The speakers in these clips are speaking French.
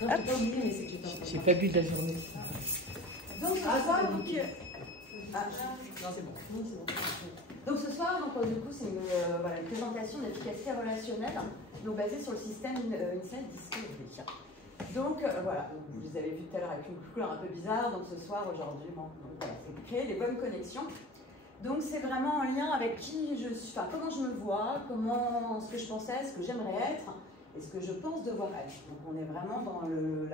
J'ai pas bu de la journée. Donc ce soir, non, c'est bon. Donc ce soir, du coup, c'est une présentation d'efficacité relationnelle, donc basée sur le système Insight Discovery. Donc voilà, vous les avez vus tout à l'heure avec une couleur un peu bizarre, donc ce soir, aujourd'hui, voilà, c'est créer les bonnes connexions. Donc c'est vraiment en lien avec qui je suis, enfin comment je me vois, ce que je pensais, ce que j'aimerais être, et ce que je pense devoir être. Donc on est vraiment dans dans le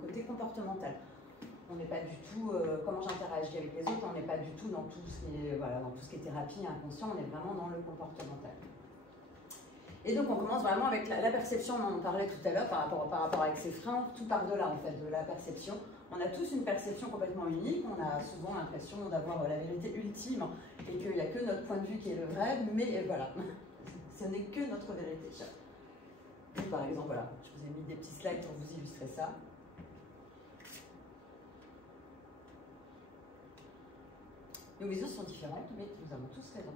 côté comportemental. On n'est pas du tout comment j'interagis avec les autres, on n'est pas du tout dans tout ce qui est, dans tout ce qui est thérapie inconscient, on est vraiment dans le comportemental. Et donc on commence vraiment avec la perception, on en parlait tout à l'heure par rapport avec ces freins, tout part de là en fait, de la perception. On a tous une perception complètement unique, on a souvent l'impression d'avoir la vérité ultime et qu'il n'y a que notre point de vue qui est le vrai, mais voilà, ce n'est que notre vérité. Et par exemple, voilà, je vous ai mis des petits slides pour vous illustrer ça. Nos visions sont différentes, mais nous avons tous raison.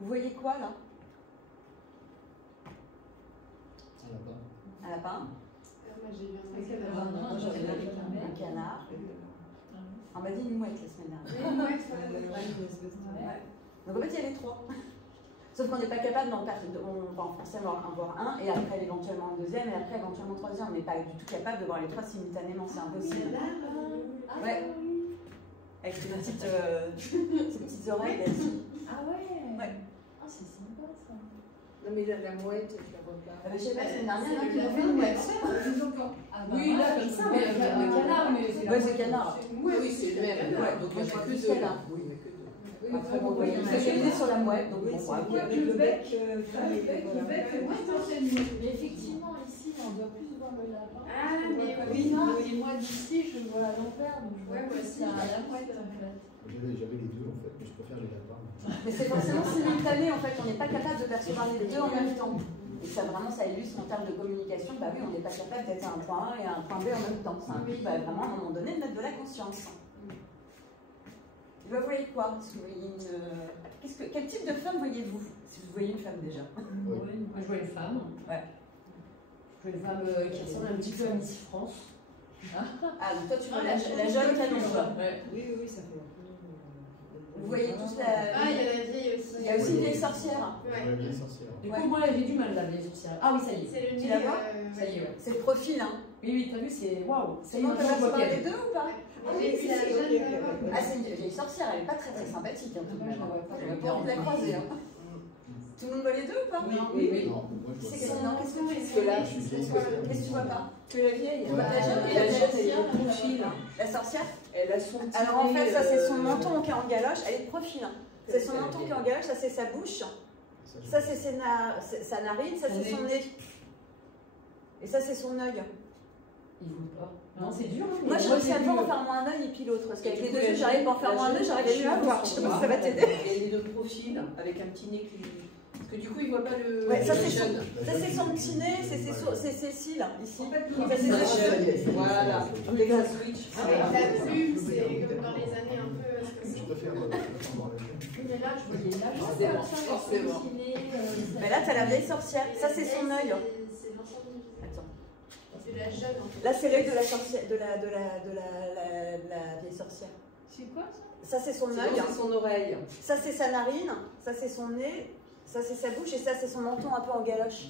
Vous voyez quoi là? Un lapin. Moi j'ai vu un canard. On m'a dit une mouette la semaine dernière. Donc en fait il y a les trois. Sauf qu'on n'est pas capable on va forcément en voir un, et après éventuellement un deuxième, et après éventuellement un troisième. On n'est pas du tout capable de voir les trois simultanément, c'est impossible. Ouais. Avec ces petites oreilles là-dessus. Ah ouais. Ouais. Ah c'est sympa ça. Non mais la mouette, je la vois pas. Je sais pas, c'est une dernière qui a fait une mouette. Oui, là comme ça, mais le canard, mais c'est ouais, c'est canard. Oui, c'est le même. Ouais, donc moi je vois plus plus celle-là. Oui, mais que deux. Après, bon, voyez, on a spécialisé sur la mouette, donc bon, avec le bec, mais effectivement, ici, on doit plus voir le lapin. Ah, mais oui, et moi d'ici, je vois à l'envers, donc je vois que c'est la mouette en fait. J'avais les deux en fait, mais je préfère les lapins. Mais c'est forcément simultané en fait, on n'est pas capable de percevoir les deux en même temps. Et ça vraiment, ça illustre en termes de communication, bah oui, on n'est pas capable d'être à un point A et à un point B en même temps. Ça implique vraiment à un moment donné de mettre de la conscience. Vous voyez quoi? Est-ce que vous voyez quel type de femme voyez-vous? Si vous voyez une femme déjà. Moi je vois une femme. Ouais. Je vois une femme qui ressemble un petit peu à Miss France. Ah, donc toi tu vois la jeune canon. Oui, ça fait un peu. Vous voyez tous la. Ah, il y a la vieille aussi. Il y a aussi une vieille sorcière. Ouais. La vieille sorcière. Du coup, moi j'ai du mal la vieille sorcière. Ah oui, ça y est. C'est le Tu la vois? Ça y est, ouais. C'est le profil, hein. Oui, t'as vu, c'est waouh. C'est bon, t'as vu parler des deux ou pas? Ah oui, c'est la jeune. Ah, c'est une vieille sorcière, elle n'est pas très sympathique, hein, tout de même. J'avais pas envie de la croiser, hein. Tout le monde voit les deux ou pas? Oui. Non, moi je vois Qu'est-ce pas. que tu Parce que là, Je suis une vieille sorcière. Qu'est-ce que tu vois pas? Que la vieille. Ouais. La jeune et la la jeune, elle est sorcière. de profil. La sorcière? Elle a son petit Alors en fait, ça c'est son nez, menton qui est en galoche, elle est de profil. C'est son menton qui est en galoche, ça c'est sa bouche. Ça c'est sa narine, ça c'est son nez. Et ça c'est son œil. Il voulait pas. Non, c'est dur. Moi je réussis à voir en faire moins un œil et puis l'autre. Parce qu'avec les deux yeux, j'arrive pas à en faire moins un œil, j'arrive plus à voir. Je sais pas si ça va t'aider. Elle est de profil, avec un petit nez qui. Parce que du coup, il voit pas le. Ouais, ça c'est jeune. son petit nez, c'est ses cils, ici. En fait, Il fait ses cheveux. Voilà. Dès que ça switch. Avec la plume, c'est comme dans les années un peu. Je préfère voir la Mais là, je voyais là, Forcément. Mais là, t'as la vieille sorcière. Ça, c'est son œil. C'est Vincent Minier. Attends. C'est la jeune en fait. Là, c'est l'œil de la sorcière, de la vieille sorcière. C'est quoi ça? Ça, c'est son œil. C'est son oreille. Ça, c'est sa narine. Ça, c'est son nez. Ça, c'est sa bouche. Et ça, c'est son menton un peu en galoche.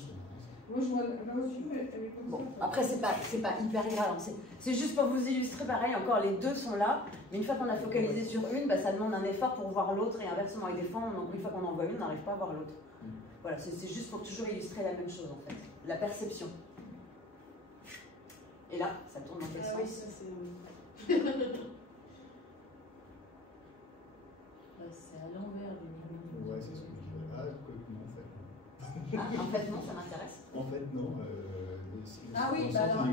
Moi, je vois là aussi, mais elle est comme Bon, ça. après, c'est pas hyper grave. C'est juste pour vous illustrer, pareil, encore les deux sont là. Mais une fois qu'on a focalisé sur une, bah, ça demande un effort pour voir l'autre. Et inversement, avec des fois, une fois qu'on en voit une, on n'arrive pas à voir l'autre. Voilà, c'est juste pour toujours illustrer la même chose, en fait. La perception. Et là, ça tourne dans quel sens? Oui, ça c'est. C'est à l'envers du niveau. Ouais, c'est ce que je disais. Ah, non, en fait. Ah, en fait, non, ça m'intéresse. En fait, non. Ah oui, bah alors.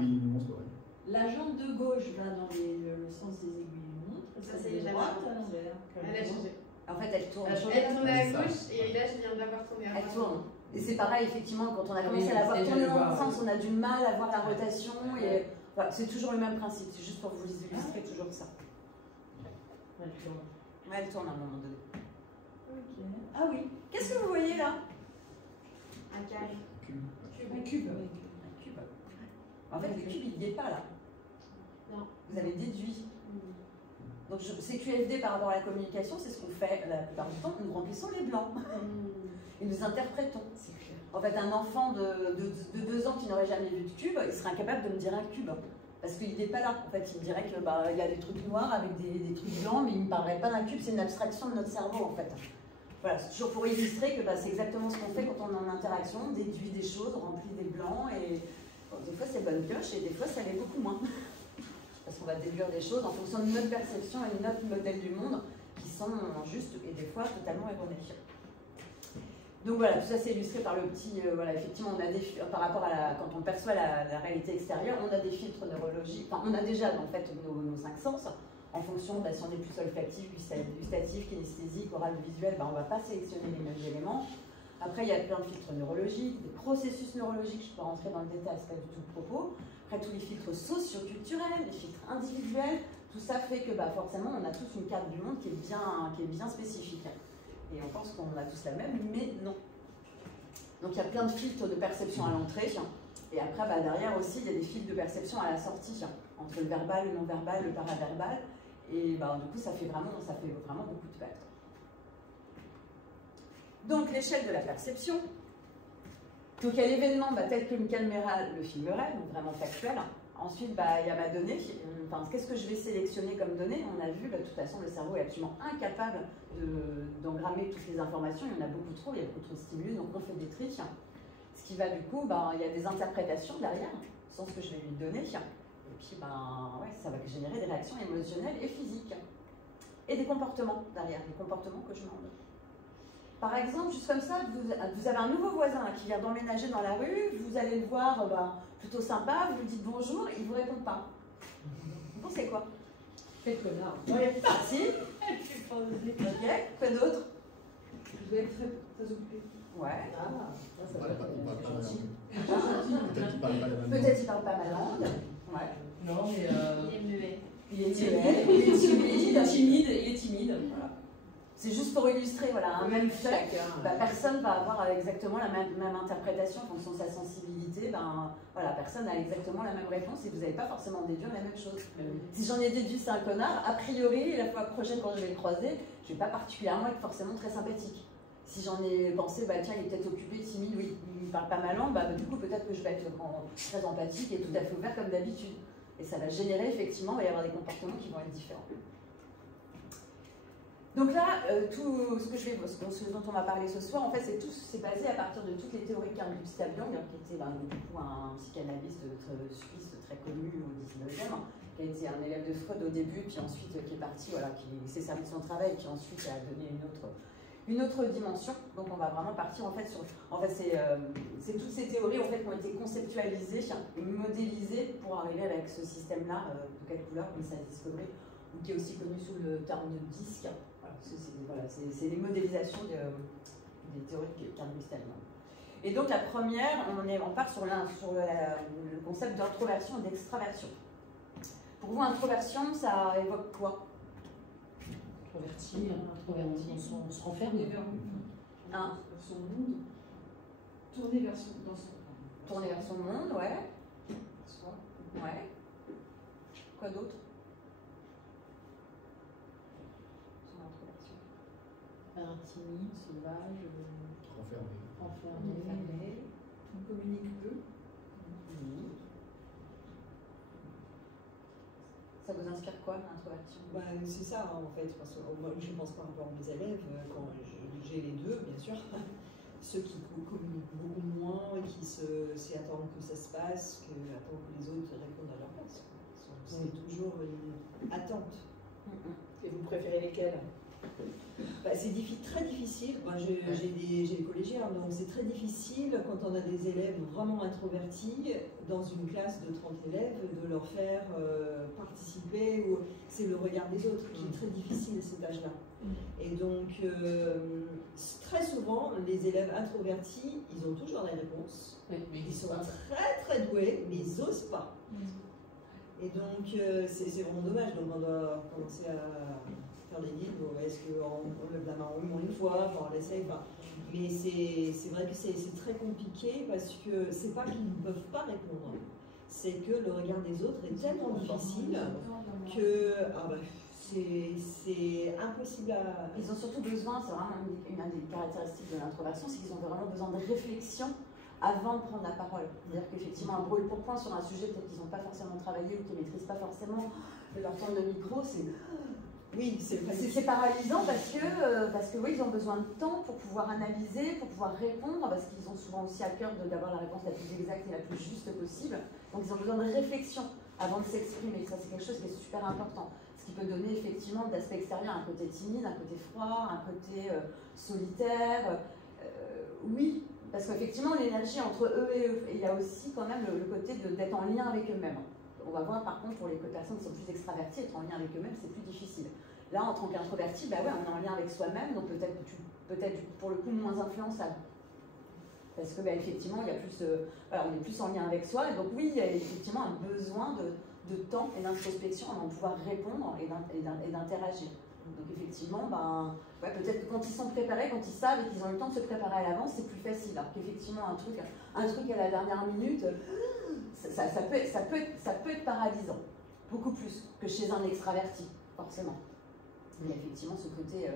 La jambe de gauche va dans le sens des aiguilles montres. Ça, c'est de la droite jambe. à l'envers. Elle a changé. En fait, elle tourne. Elle tourne à gauche et là, je viens d'avoir tourné à droite. Elle tourne. Et c'est pareil, effectivement, quand on a Ah commencé oui, à la voir c'est tourner déjà dans le le voir. sens, on a du mal à voir la rotation. Et voilà, c'est toujours le même principe. C'est juste pour vous illustrer toujours ça. Elle tourne. Ouais, elle tourne à un moment donné. Ok. Ah oui. Qu'est-ce que vous voyez là? Un carré. Un cube. Un cube. En fait, le cube, il n'y est pas là. Non. Vous avez déduit. Donc, CQFD par rapport à la communication, c'est ce qu'on fait la plupart du temps. Nous remplissons les blancs. Et nous interprétons. En fait, un enfant de 2 ans qui n'aurait jamais vu de cube, il serait incapable de me dire un cube. Parce qu'il n'est pas là. En fait, il me dirait qu'il y a des trucs noirs avec des trucs blancs, mais il ne me parlerait pas d'un cube. C'est une abstraction de notre cerveau, en fait. Voilà, c'est toujours pour illustrer que c'est exactement ce qu'on fait quand on est en interaction. On déduit des choses, on remplit des blancs. Et bon, des fois, c'est bonne pioche et des fois, ça l'est beaucoup moins. Parce qu'on va déduire des choses en fonction de notre perception et de notre modèle du monde qui sont justes et des fois totalement erronés. Donc voilà, tout ça c'est illustré par le petit, voilà, effectivement on a des, par rapport à quand on perçoit la réalité extérieure, on a des filtres neurologiques, enfin on a déjà en fait nos 5 sens, en fonction si on est plus olfactif, gustatif, kinesthésique, oral, visuel, on ne va pas sélectionner les mêmes éléments. Après il y a plein de filtres neurologiques, des processus neurologiques, je peux rentrer dans le détail, c'est pas du tout le propos. Après tous les filtres socio-culturels, les filtres individuels, tout ça fait que forcément on a tous une carte du monde qui est bien spécifique. Et on pense qu'on a tous la même, mais non. Donc il y a plein de filtres de perception à l'entrée, et après derrière aussi il y a des filtres de perception à la sortie, entre le verbal, le non-verbal, le paraverbal, et du coup ça fait vraiment beaucoup de spectre. Donc l'échelle de la perception. Donc il y a l'événement tel qu'une caméra le filmerait, donc vraiment factuel. Ensuite, il y a ma donnée. Enfin, qu'est-ce que je vais sélectionner comme données? On a vu, de toute façon, le cerveau est absolument incapable d'engrammer toutes les informations. Il y en a beaucoup trop, il y a beaucoup trop de stimulus, donc on fait des tri. Ce qui va du coup, il y a des interprétations derrière, sans ce que je vais lui donner. Et puis, ça va générer des réactions émotionnelles et physiques. Et des comportements derrière, des comportements que je demande. Par exemple, juste comme ça, vous avez un nouveau voisin qui vient d'emménager dans la rue, vous allez le voir plutôt sympa, vous lui dites bonjour, il ne vous répond pas. Vous pensez quoi? Quel connard. Oui, si. Ok, quoi d'autre? Je dois être très occupée. Ouais. Il parle pas la langue. Peut-être qu'il parle pas la langue. Peut-être qu'il parle pas ma langue. Ouais. Non, mais. Il est muet. Il est muet, il est timide. Voilà. C'est juste pour illustrer, voilà, un même fait, personne ne va avoir exactement la même interprétation en fonction de sa sensibilité. Voilà, personne n'a exactement la même réponse et vous n'allez pas forcément déduire la même chose. Si j'en ai déduit c'est un connard, a priori, la fois prochaine quand je vais le croiser, je ne vais pas particulièrement être forcément très sympathique. Si j'en ai pensé, tiens, il est peut-être occupé, timide, oui, il ne parle pas ma langue, du coup, peut-être que je vais être très empathique et tout à fait ouvert comme d'habitude. Et ça va générer, effectivement, il va y avoir des comportements qui vont être différents. Donc là, tout ce dont on va parler ce soir, en fait, c'est basé à partir de toutes les théories de Carl Gustav Jung, qui était un psychanalyste suisse très connu au 19e, qui a été un élève de Freud au début, puis ensuite qui est parti, voilà, qui s'est servi de son travail, puis ensuite a donné une autre dimension. Donc on va vraiment partir en fait sur, c'est toutes ces théories en fait qui ont été conceptualisées et modélisées pour arriver avec ce système-là de quelle couleur, comme ça Discovery, ou qui est aussi connu sous le terme de disque. Voilà, c'est les modélisations des théories de Carl Gustav Jung. Et donc la première, on part sur le concept d'introversion et d'extraversion. Pour vous, introversion, ça évoque quoi? Introverti, on se renferme. Vers son monde. Tourner vers son monde, ouais. Soi. Ouais. Quoi d'autre? Timide, sauvage, renfermé. On communique peu. Oui. Ça vous inspire quoi, l'introversion? C'est ça, en fait, parce que moi, je pense par rapport à mes élèves, quand j'ai les deux, bien sûr, ceux qui communiquent beaucoup moins, qui attendent que ça se passe, attendent que les autres répondent à leur place. C'est toujours une attente. Et vous préférez lesquels? C'est très difficile. J'ai des collégiens, donc c'est très difficile quand on a des élèves vraiment introvertis dans une classe de 30 élèves de leur faire participer. C'est le regard des autres qui est très difficile à cet âge-là. Et donc, très souvent, les élèves introvertis, ils ont toujours des réponses. Ils sont très très doués, mais ils n'osent pas. Et donc, c'est vraiment dommage. Donc, on doit commencer à faire des guides, est-ce qu'on lève la main au moins une fois, on l'essaye, mais c'est vrai que c'est très compliqué parce que c'est pas qu'ils ne peuvent pas répondre, c'est que le regard des autres est tellement difficile que c'est impossible à... Ils ont surtout besoin, c'est vraiment une des caractéristiques de l'introversion, c'est qu'ils ont vraiment besoin de réflexion avant de prendre la parole. C'est-à-dire qu'effectivement, un brûle pour point sur un sujet peut-être qu'ils n'ont pas forcément travaillé ou qu'ils ne maîtrisent pas forcément, leur tourne de micro, c'est... Oui, c'est paralysant parce que oui, ils ont besoin de temps pour pouvoir analyser, pour pouvoir répondre, parce qu'ils ont souvent aussi à cœur d'avoir la réponse la plus exacte et la plus juste possible. Donc ils ont besoin de réflexion avant de s'exprimer. Ça, c'est quelque chose qui est super important. Ce qui peut donner effectivement d'aspect extérieur, un côté timide, un côté froid, un côté solitaire. Oui, parce qu'effectivement, l'énergie entre eux et eux. Et il y a aussi quand même le côté d'être en lien avec eux-mêmes. On va voir par contre pour les personnes qui sont plus extraverties, être en lien avec eux-mêmes, c'est plus difficile. Là, en tant qu'introverti, bah ouais, on est en lien avec soi-même, donc peut-être pour le coup moins influençable. Parce que bah, effectivement, il y a plus, voilà, on est plus en lien avec soi, et donc oui, il y a effectivement un besoin de temps et d'introspection avant de pouvoir répondre et d'interagir. Donc effectivement, ben, ouais, peut-être que quand ils sont préparés, quand ils savent et qu'ils ont eu le temps de se préparer à l'avance, c'est plus facile. Alors qu'effectivement, un truc à la dernière minute, ça peut être paralysant, beaucoup plus que chez un extraverti, forcément. Il y a effectivement ce côté...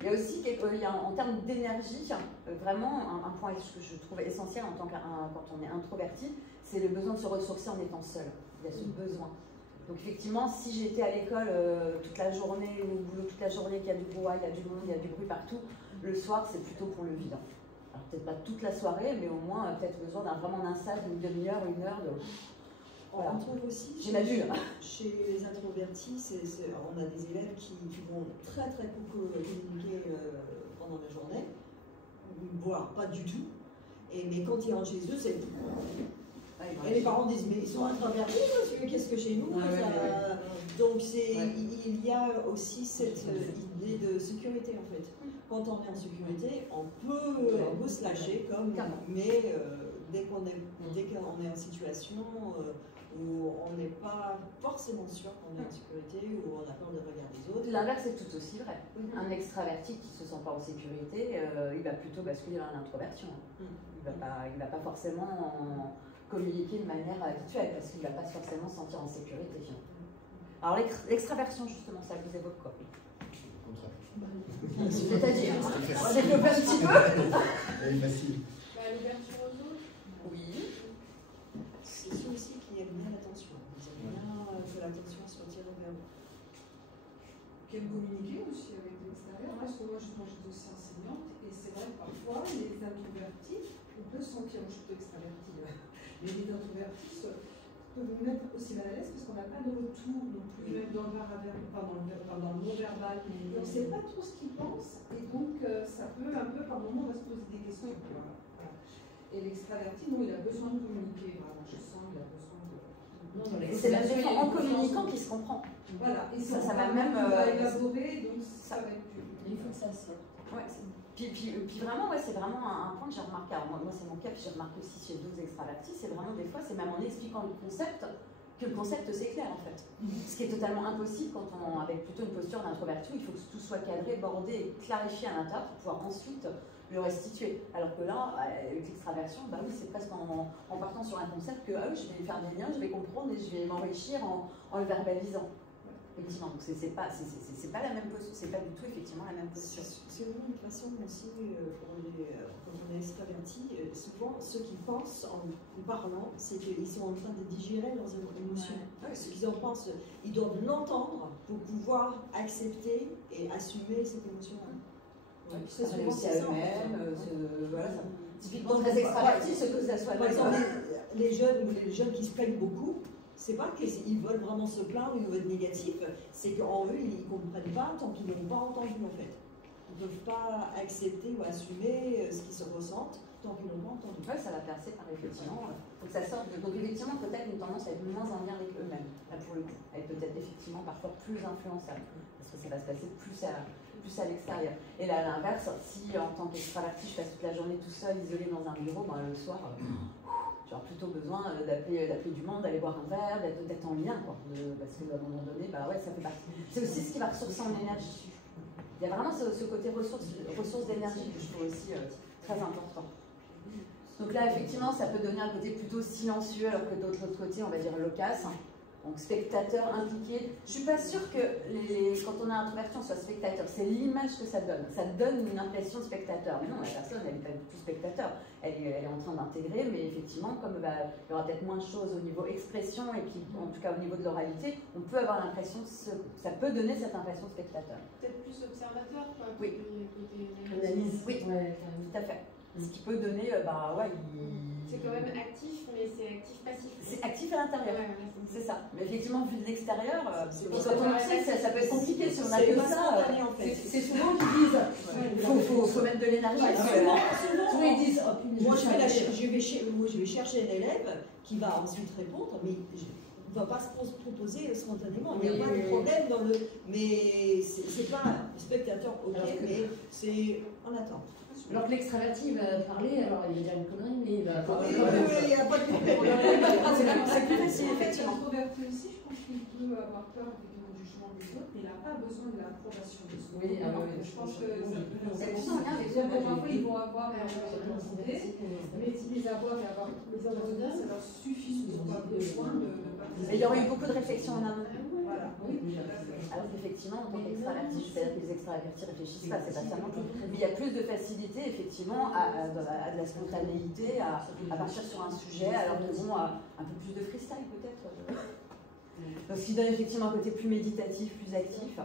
il y a aussi, en termes d'énergie, vraiment un point que je trouve essentiel quand on est introverti, c'est le besoin de se ressourcer en étant seul. Il y a ce besoin. Donc effectivement, si j'étais à l'école toute la journée, ou au boulot toute la journée, qu'il y a du brouhaha, il y a du monde, il y a du bruit partout, le soir, c'est plutôt pour le vide. Alors peut-être pas toute la soirée, mais au moins peut-être besoin vraiment d'un sas d'une demi-heure, une heure de... Voilà. On trouve aussi chez les introvertis, on a des élèves qui vont très très beaucoup communiquer pendant la journée, voire pas du tout. Mais quand ils rentrent chez eux, c'est... Et les parents disent, mais ils sont introvertis, qu'est-ce que chez nous Donc il y a aussi cette idée de sécurité en fait. Quand on est en sécurité, on peut se lâcher mais dès qu'on est en situation où on n'est pas forcément sûr qu'on est en sécurité, où on a peur de regard des autres. L'inverse est tout aussi vrai. Un extraverti qui ne se sent pas en sécurité, il va plutôt basculer dans l'introversion. Il ne va pas forcément communiquer de manière habituelle, parce qu'il ne va pas forcément se sentir en sécurité. Alors l'extraversion, justement, ça vous évoque quoi? C'est-à-dire, on va développer un petit peu. L'ouverture aux autres. Oui. C'est ceux aussi qui aiment bien l'attention. Ils aiment bien que l'attention soit tirée vers eux. Qui aiment communiquer aussi avec l'extérieur, parce que moi j'étais aussi enseignante, et c'est vrai que parfois les introvertis, on peut se sentir, je suis plutôt extravertie, mais les introvertis peuvent nous mettre aussi mal à l'aise parce qu'on n'a pas de retour non plus, même dans le non-verbal. On ne sait pas trop ce qu'ils pensent, et donc ça peut un peu, par moment, on va se poser des questions. Voilà. Et l'extraverti, non, il a besoin de communiquer, vraiment, je sens, il a besoin de... C'est la différence en communiquant qui se comprend. Voilà, et ça va même élaborer, donc ça va être plus... Il faut que ça sorte. Ouais, puis vraiment, ouais, c'est vraiment un point que j'ai remarqué. Alors moi c'est mon cas, puis j'ai remarqué aussi chez d'autres extravertis, c'est vraiment des fois, c'est même en expliquant le concept que le concept s'éclaire en fait. Ce qui est totalement impossible quand on avec plutôt une posture d'introverti, il faut que tout soit cadré, bordé, clarifié à l'intérieur pour pouvoir ensuite le restituer. Alors que là, avec l'extraversion, bah oui, c'est presque en partant sur un concept que ah oui, je vais faire des liens, je vais comprendre et je vais m'enrichir en le verbalisant. Effectivement, donc c'est pas la même posture, c'est pas du tout effectivement la même posture. C'est vraiment une façon aussi, quand on est extraverti, souvent ceux qui pensent en parlant, c'est qu'ils sont en train de digérer leurs émotions. Ouais. Ce qu'ils en pensent, ils doivent l'entendre pour pouvoir accepter et assumer cette émotion-là. Ouais, c'est souvent aussi à eux-mêmes, voilà, typiquement très extraverti, ce que ça soit. Par exemple, les jeunes qui se plaignent beaucoup, c'est pas qu'ils veulent vraiment se plaindre ou ils veulent être négatifs, c'est qu'en eux, ils ne comprennent pas tant qu'ils n'ont pas entendu en fait. Ils ne peuvent pas accepter ou assumer ce qu'ils se ressentent tant qu'ils n'ont pas entendu. Ouais, ça va passer par effectivement. Faut que ça sorte. Donc effectivement, peut-être une tendance à être moins en lien avec eux-mêmes, là pour le coup. À être peut-être effectivement parfois plus influençable, parce que ça va se passer plus à l'extérieur. Et là, à l'inverse, si en tant qu'extraverti, je passe toute la journée tout seul, isolé dans un bureau, ben, le soir, j'aurais plutôt besoin d'appeler du monde, d'aller boire un verre, d'être en lien, quoi. Parce qu'à un moment donné, bah ouais, ça fait partie. C'est aussi ce qui va ressourcer en énergie. Il y a vraiment ce côté ressources d'énergie que je trouve aussi très important. Donc là, effectivement, ça peut donner un côté plutôt silencieux, alors que d'autre côté, on va dire loquace. Donc spectateur impliqué. Je suis pas sûre que quand on a introverti, on soit spectateur. C'est l'image que ça donne. Ça donne une impression de spectateur. Mais non, la personne, elle n'est pas du tout spectateur. Elle est en train d'intégrer, mais effectivement, comme il y aura peut-être moins de choses au niveau expression, et puis en tout cas au niveau de l'oralité, on peut avoir l'impression, ça peut donner cette impression de spectateur. Peut-être plus observateur, quoi. Oui. Analyse. Oui, Ouais, tout à fait. Ce qui peut donner, C'est quand même actif, mais c'est actif-passif. C'est actif à l'intérieur. Ouais, voilà, C'est ça. Mais effectivement, vu de l'extérieur, quand C'est on le sait, ça peut être compliqué si on a que ça. en fait. C'est souvent qu'ils disent. Faut mettre de l'énergie. Souvent ils disent. Oh, punaise, Moi, je vais chercher un élève qui va ensuite répondre, mais il ne va pas se proposer spontanément. Il n'y a pas de problème dans le. Mais c'est pas un spectateur, ok, mais c'est. On attend. Alors que l'extraverti va parler, alors il va dire une connerie, mais il va parler. Il n'y a pas de problème. C'est plus facile, effectivement. L'introverti aussi, je pense qu'il peut avoir peur du jugement des autres, mais il n'a pas besoin de l'approbation des autres. Oui, Je pense que C'est plus en lien avec parfois ils vont avoir leur idée, mais s'ils les avoir et avoir les autres idées, ça leur suffit, ils n'ont pas besoin de participer. Et il y aurait eu beaucoup de réflexion en amont. Voilà. Alors qu'effectivement, en tant qu'extraverti, je sais pas que les extravertis réfléchissent pas, c'est pas ça non plus. Mais il y a plus de facilité, effectivement, à de la spontanéité, à partir sur un sujet, alors que bon, un peu plus de freestyle peut-être. Donc, ce qui donne effectivement un côté plus méditatif, plus actif.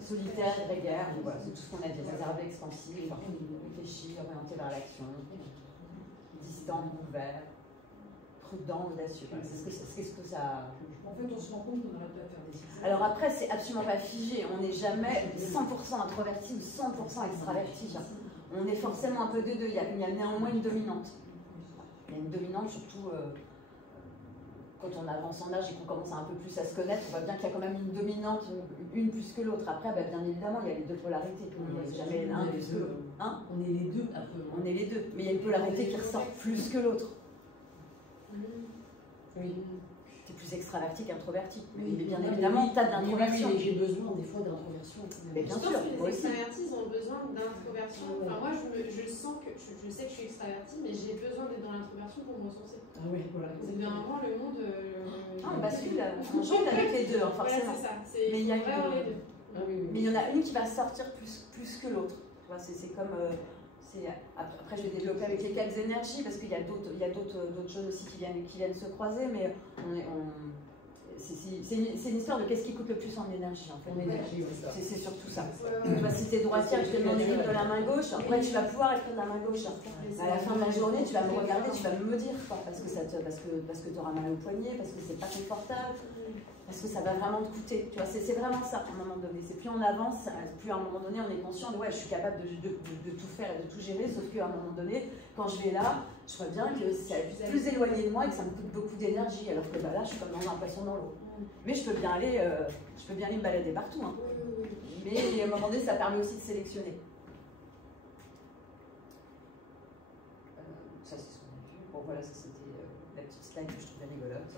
Solitaire, grégaire, voilà, c'est tout ce qu'on a dit, réservé, expansif, réfléchi, orienté vers l'action, distant, ouvert, prudent, audacieux. Qu'est-ce que ça. En fait, on se rend compte qu'on a pas à faire des exercices. Alors après, c'est absolument pas figé, on n'est jamais 100% introverti ou 100% extraverti. On est forcément un peu des deux, il y a néanmoins une dominante. Il y a une dominante surtout. Quand on avance en âge et qu'on commence un peu plus à se connaître, on voit bien qu'il y a quand même une dominante, une plus que l'autre. Après, bien évidemment, il y a les deux polarités. On n'est jamais l'un plus que l'autre. Hein, on est les deux, un peu. On est les deux. Mais il y a une polarité qui ressort plus que l'autre. Oui. Tu es plus extraverti qu'introverti. Oui, mais bien évidemment, tu as de l'introversion. Oui, j'ai besoin des fois d'introversion. Mais bien Je sûr, pense que moi les aussi. extravertis ont besoin d'introversion. Enfin, moi, je sens que je sais que je suis extravertie, mais j'ai besoin d'être dans l'introversion pour me ressourcer. Ah oui, voilà. Au bout d'un moment, le monde. On bascule, on jongle avec les deux, hein, forcément. Ouais, c'est ça. Mais il y a vraiment les deux. Ah oui, oui. Mais il y en a une qui va sortir plus que l'autre. C'est comme. Après, je vais développer avec les quatre énergies parce qu'il y a d'autres choses aussi qui viennent se croiser, mais c'est une histoire de qu'est-ce qui coûte le plus en énergie en fait. En énergie, oui, ça. C'est surtout ça. Tu vois, si tu es droitière, je te demande de la main gauche, après tu vas pouvoir écrire de la main gauche. À la fin de la journée, tu vas me regarder, tu vas me dire quoi, parce que tu auras mal au poignet, parce que c'est pas confortable, parce que ça va vraiment te coûter. Tu vois, c'est vraiment ça à un moment donné. C'est plus on avance, plus à un moment donné on est conscient de ouais, je suis capable de tout faire et de tout gérer, sauf qu'à un moment donné, quand je vais là, je vois bien que c'est plus éloigné de moi et que ça me coûte beaucoup d'énergie, alors que là, je suis comme dans un poisson dans l'eau. Mais je peux bien aller me balader partout. Hein. Mais à un moment donné, ça permet aussi de sélectionner. Ça, c'est ce qu'on a vu. Bon, voilà, ça c'était la petite slide que je trouvais rigolote.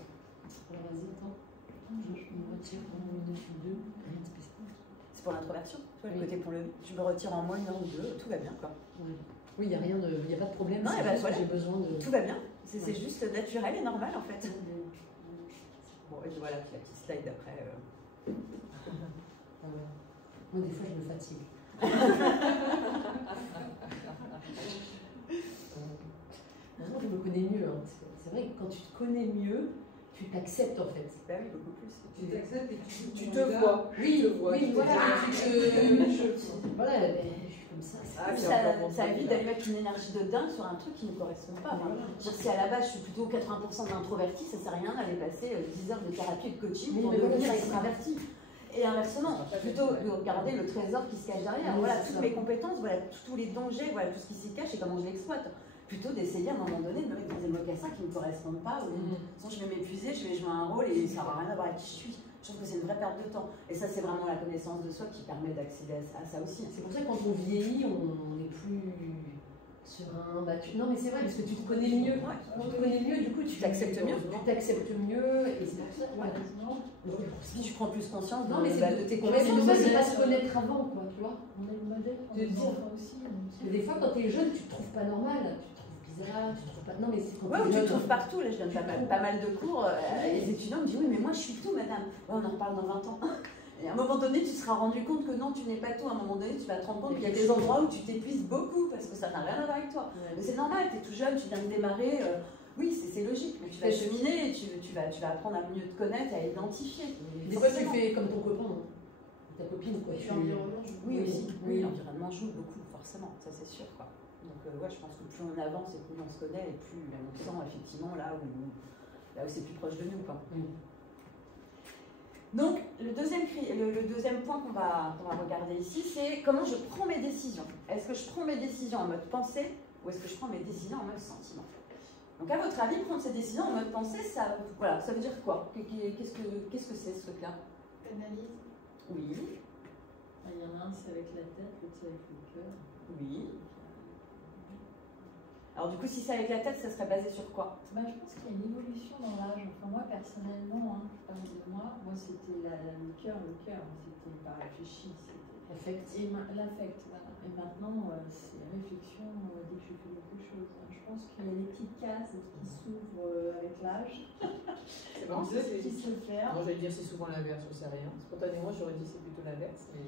Alors vas-y, attends. Je me retire en une ou deux. Rien de spécial. C'est pour l'introversion. Tu vois, le côté pour le. Je me retire en moins une heure ou deux, tout va bien quoi. Ouais. Oui, il n'y a rien de. Il n'y a pas de problème. Non, c'est voilà. j'ai besoin de. Tout va bien. C'est juste naturel et normal en fait. Bon, et puis voilà, puis la petite slide d'après. Moi, des fois, je me fatigue. Maintenant, je me connais mieux. Hein. C'est vrai que quand tu te connais mieux, tu t'acceptes en fait. Bah oui, beaucoup plus. Tu t'acceptes et tu te vois. Oui, oui, voilà. Voilà, je suis comme ça. Ça évite d'aller mettre une énergie de dingue sur un truc qui ne correspond pas. Enfin, si à la base je suis plutôt 80% d'introverti, ça ne sert à rien d'aller passer 10 heures de thérapie et de coaching pour devenir extraverti. Et inversement, plutôt de regarder le trésor qui se cache derrière. Voilà, toutes mes compétences, voilà, tous les dangers, voilà, tout ce qui s'y cache et comment je l'exploite. Plutôt d'essayer à un moment donné de me mettre dans des mocassins qui ne me correspondent pas. Sinon, je vais m'épuiser, je vais jouer un rôle et ça n'aura rien à voir avec qui je suis. Je trouve que c'est une vraie perte de temps. Et ça, c'est vraiment la connaissance de soi qui permet d'accéder à ça aussi. C'est pour ça que quand on vieillit, on est plus sur un... non mais c'est vrai, parce que tu te connais mieux. Tu te connais mieux, du coup tu t'acceptes mieux. Tu t'acceptes mieux, et c'est pour ça que si tu prends plus conscience de tes compétences. Mais c'est pas se connaître avant, quoi, tu vois. On est le modèle, de dire aussi. Parce que des fois, quand tu es jeune, tu te trouves pas normal, tu te trouves bizarre, tu te trouves pas... Non, mais c'est quand ouais, ou tu te trouves partout. Là, je donne pas mal de cours. Les étudiants me disent, oui, mais moi, je suis tout, madame. Ouais, on en reparle dans 20 ans. Et à un moment donné, tu seras rendu compte que non, tu n'es pas tout. À un moment donné, tu vas te rendre compte qu'il y a des endroits où tu t'épuises beaucoup parce que ça n'a rien à voir avec toi. Mais c'est normal, tu es tout jeune, tu viens de démarrer. Oui, c'est logique, mais tu vas cheminer, tu vas apprendre à mieux te connaître, à identifier. Des fois, tu fais comme ton copain, non? Ta copine, quoi. L'environnement joue. Oui, aussi. Oui, l'environnement joue beaucoup, forcément, ça c'est sûr, quoi. Donc, ouais, je pense que plus on avance et plus on se connaît, et plus on sent effectivement là où c'est plus proche de nous, quoi. Donc, le deuxième point qu'on va regarder ici, c'est comment je prends mes décisions. Est-ce que je prends mes décisions en mode pensée ou est-ce que je prends mes décisions en mode sentiment? Donc, à votre avis, prendre ces décisions en mode pensée, ça veut dire quoi? Qu'est-ce que c'est ce truc-là? Analyse. Oui. Il y en a un, c'est avec la tête, l'autre, c'est avec le cœur. Oui. Alors, du coup, si c'est avec la tête, ça serait basé sur quoi? Je pense qu'il y a une évolution dans l'âge. Enfin, moi, personnellement, je parle de moi c'était le cœur, c'était pas réfléchi, c'était l'affect. L'affect, voilà. Et maintenant, c'est réflexion dès que je fais quelque chose. Je pense qu'il y a des petites cases qui s'ouvrent avec l'âge. C'est bon, c'est qui se fait. Moi, j'allais dire c'est souvent l'inverse, je sais rien. Spontanément, j'aurais dit c'est plutôt l'inverse, mais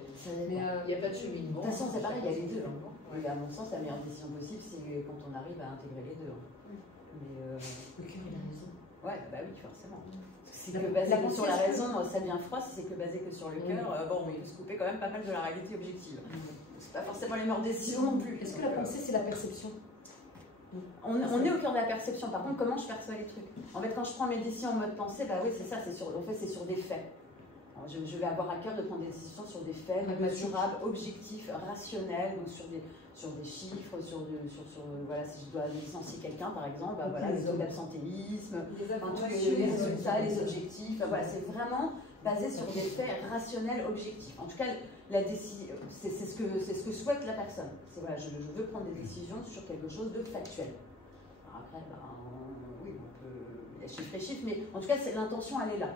il n'y a pas de cheminement. De toute façon, c'est pareil, il y a les deux. Oui, à mon sens, la meilleure décision possible, c'est quand on arrive à intégrer les deux. Mais le cœur, il a raison. Ouais, bah oui, forcément. Si c'est que basé que sur la raison, ça devient froid. Si c'est que basé que sur le cœur, bon, il faut se couper quand même pas mal de la réalité objective. C'est pas forcément les meilleures décisions non plus. Est-ce que la pensée, c'est la perception? On est au cœur de la perception. Par contre, comment je perçois les trucs? En fait, quand je prends mes décisions en mode pensée, bah oui, c'est ça. C'est sur des faits. Alors, je vais avoir à cœur de prendre des décisions sur des faits mesurables, objectifs, rationnels, donc sur des chiffres, voilà, si je dois licencier quelqu'un par exemple, bah, voilà, les taux d'absentéisme, les résultats, les objectifs, bah, voilà, c'est vraiment basé sur des faits rationnels, objectifs. En tout cas, la décision, c'est ce que souhaite la personne. C'est voilà, je veux prendre des décisions sur quelque chose de factuel. Alors après, oui, on peut, il y a chiffres et chiffres, mais en tout cas, l'intention, elle est là.